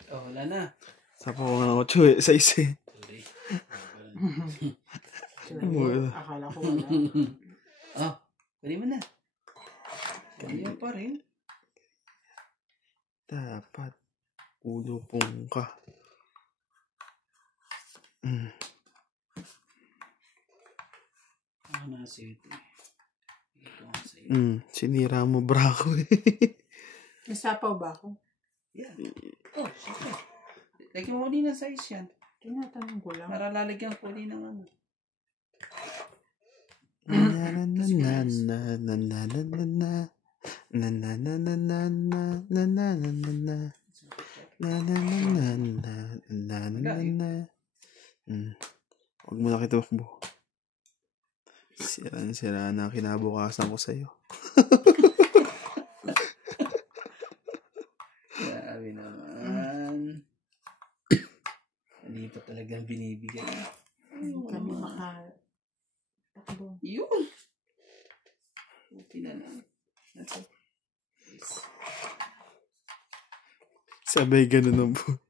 Oh, wala na. Sapo ko nga 8 sa isa. Sorry. Akala ko wala. Oh, pwede mo na. Kaya pa rin. Dapat ulupong ka. Ako na sa'yo ito. Ito nga sa'yo. Sinira mo bra ko eh. Nasapaw ba ako? Yan. Oh, syempre. Lagyan mo uli ng size yan. Tinatanong ko lang. Para lalagyan ko uli ng ano. Huwag mo na kitumakbo. Sira na kinabukasan ko sa'yo. Grabe naman. Hindi pa talagang binibigay. Kami takbo. Yun. Buti na lang. That's it. Yes. Sabay ganun ang buot.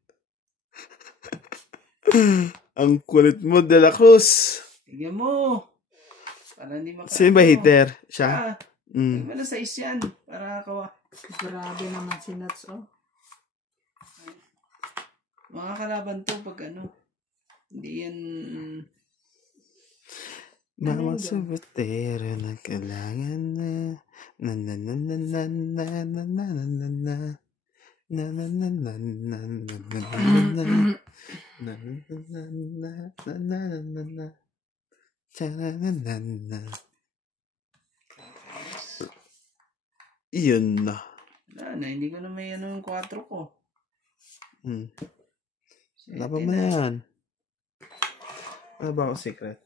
Ang kulit mo, De La Cruz. Tignan mo. Para hindi maka... Sino ba hater? Siya? Tignan mo na size yan. Para kawa. Grabe naman si Nuts, oh. Mga kalaban to pag ano. Hindi yan... Mama sabatero na kailangan na. Na na na na na na na na na na na. Na na na na na na na na na. Na na na na na na na na. Cha na na na na. Iyon na. Wala na, hindi ko na may ano yung 4 ko. Laban mo na yan. Ano ba akong secret?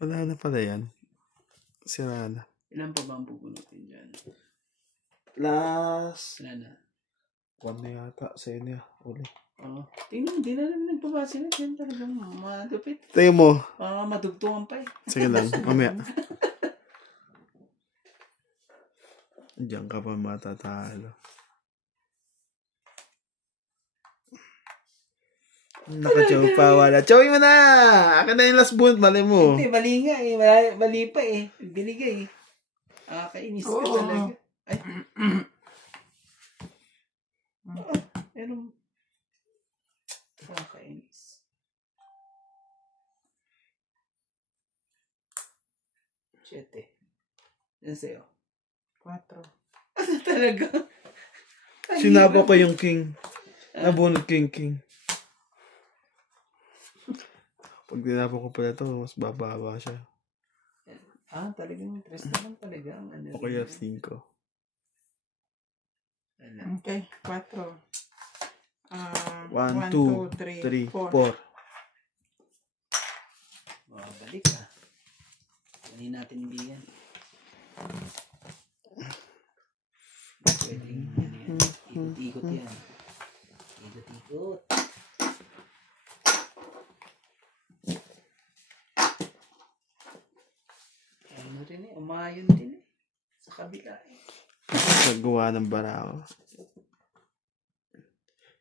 Wala na pala yan. Sira na. Ilan pa ba ang pupunutin dyan? Last. Wala na. 1 na yata. Sa'yo na. Uli. Oo. Tingnan, hindi na namin nagpabasa na. Yan talagang madupit. Tayo mo. Madugtungan pa eh. Sige lang. Mamaya. Diyan ka pa matatalo. Naka-chow pa. Wala. Chowin mo na! Akin na yung last bunt. Mali mo. Hindi, mali nga eh. Mali pa eh. Binigay eh. Kainis ka talaga. Ay. Pero, kainis. 7. Yan sa'yo. 4. Ano talaga? Sinaba ko yung king. Nabunod ko yung king. Pag dinapa ko pala ito, mas bababa siya. Talagang interest naman talaga. Ano, O kaya 5. Okay, 4. 1, 2, 3, 4. Balik ah. Kunin natin hindi yan. Pwedeng yan. Ikot-ikot yan. Ikot-ikot. Ano rin eh. Umayon din eh. Sa kabila eh. Nagawa ng barako.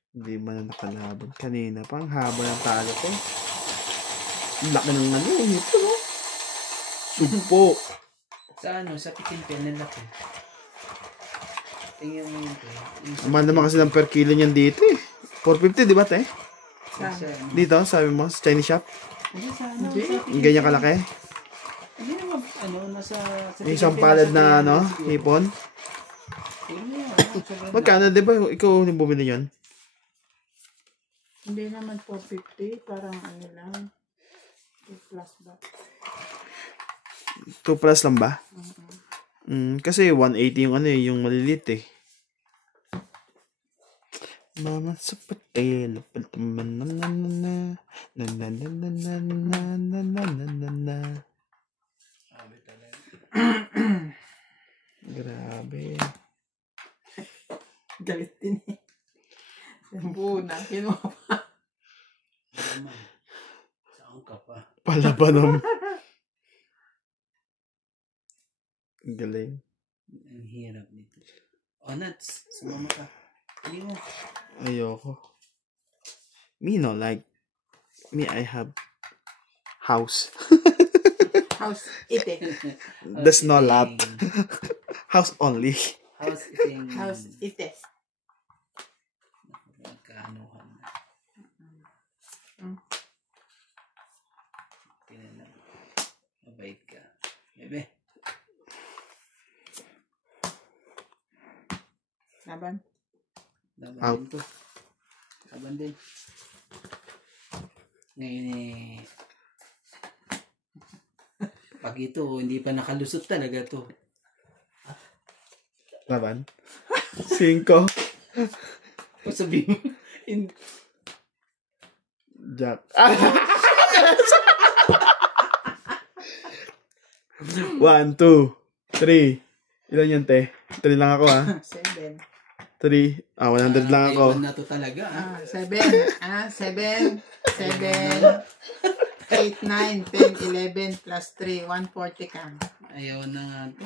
Hindi man na nakalaban. Kanina pa, ang haba ng talo ko. Ang laki ng ano, ito no? Sugpo. Sa ano, sa pitin-pen na laki. Tingnan mo yun to. Aman naman kasi ng per kilo niyan dito eh. 450, di ba te? Saan? Dito, sabi mo, sa Chinese shop. Kasi sa ano, Hindi. Yung ganyan kalaki? Hindi naman, ano, nasa... sa Yung isang Pilipinas, palad na, sa ano, Pilipinas, hipon? Tingnan mo yan, sobrang Magkano, di ba? Ikaw yung bumili yun? Hindi naman 450. Parang ano lang. 2 plus ba? 2 plus lang ba? Kasi 180 yung ano eh, yung malilit eh. Mama sa patil, paltaman na na na na na na na na na na na na na na. Sabi talaga. Grabe. Galit din eh. Yung buo na. Kinuha pa. Naman. Saan ka pa? Palabanom. Galing. Ang hirap nito. Oh, Nats, sumama ka. Hindi mo. Ayoko. Me no, like, me I have house. House eating. There's no lot. House only. House eating. House eating. Magkaanuhan na. Tingnan lang. Mabait ka. Bebe. Laban. Laban Out. din to. Laban din. Ngayon eh. Pag ito, hindi pa nakalusot talaga to. Laban. 5. O sabihin mo, hindi. Jack. 1, 2, 3. Ilan yan, te? 3 lang ako, ha? 7. 3. 100 lang ako. Ayaw na to talaga. 7. 7. 7. 8, 9, 10, 11 plus 3. 140 ka. Ayaw na nga to.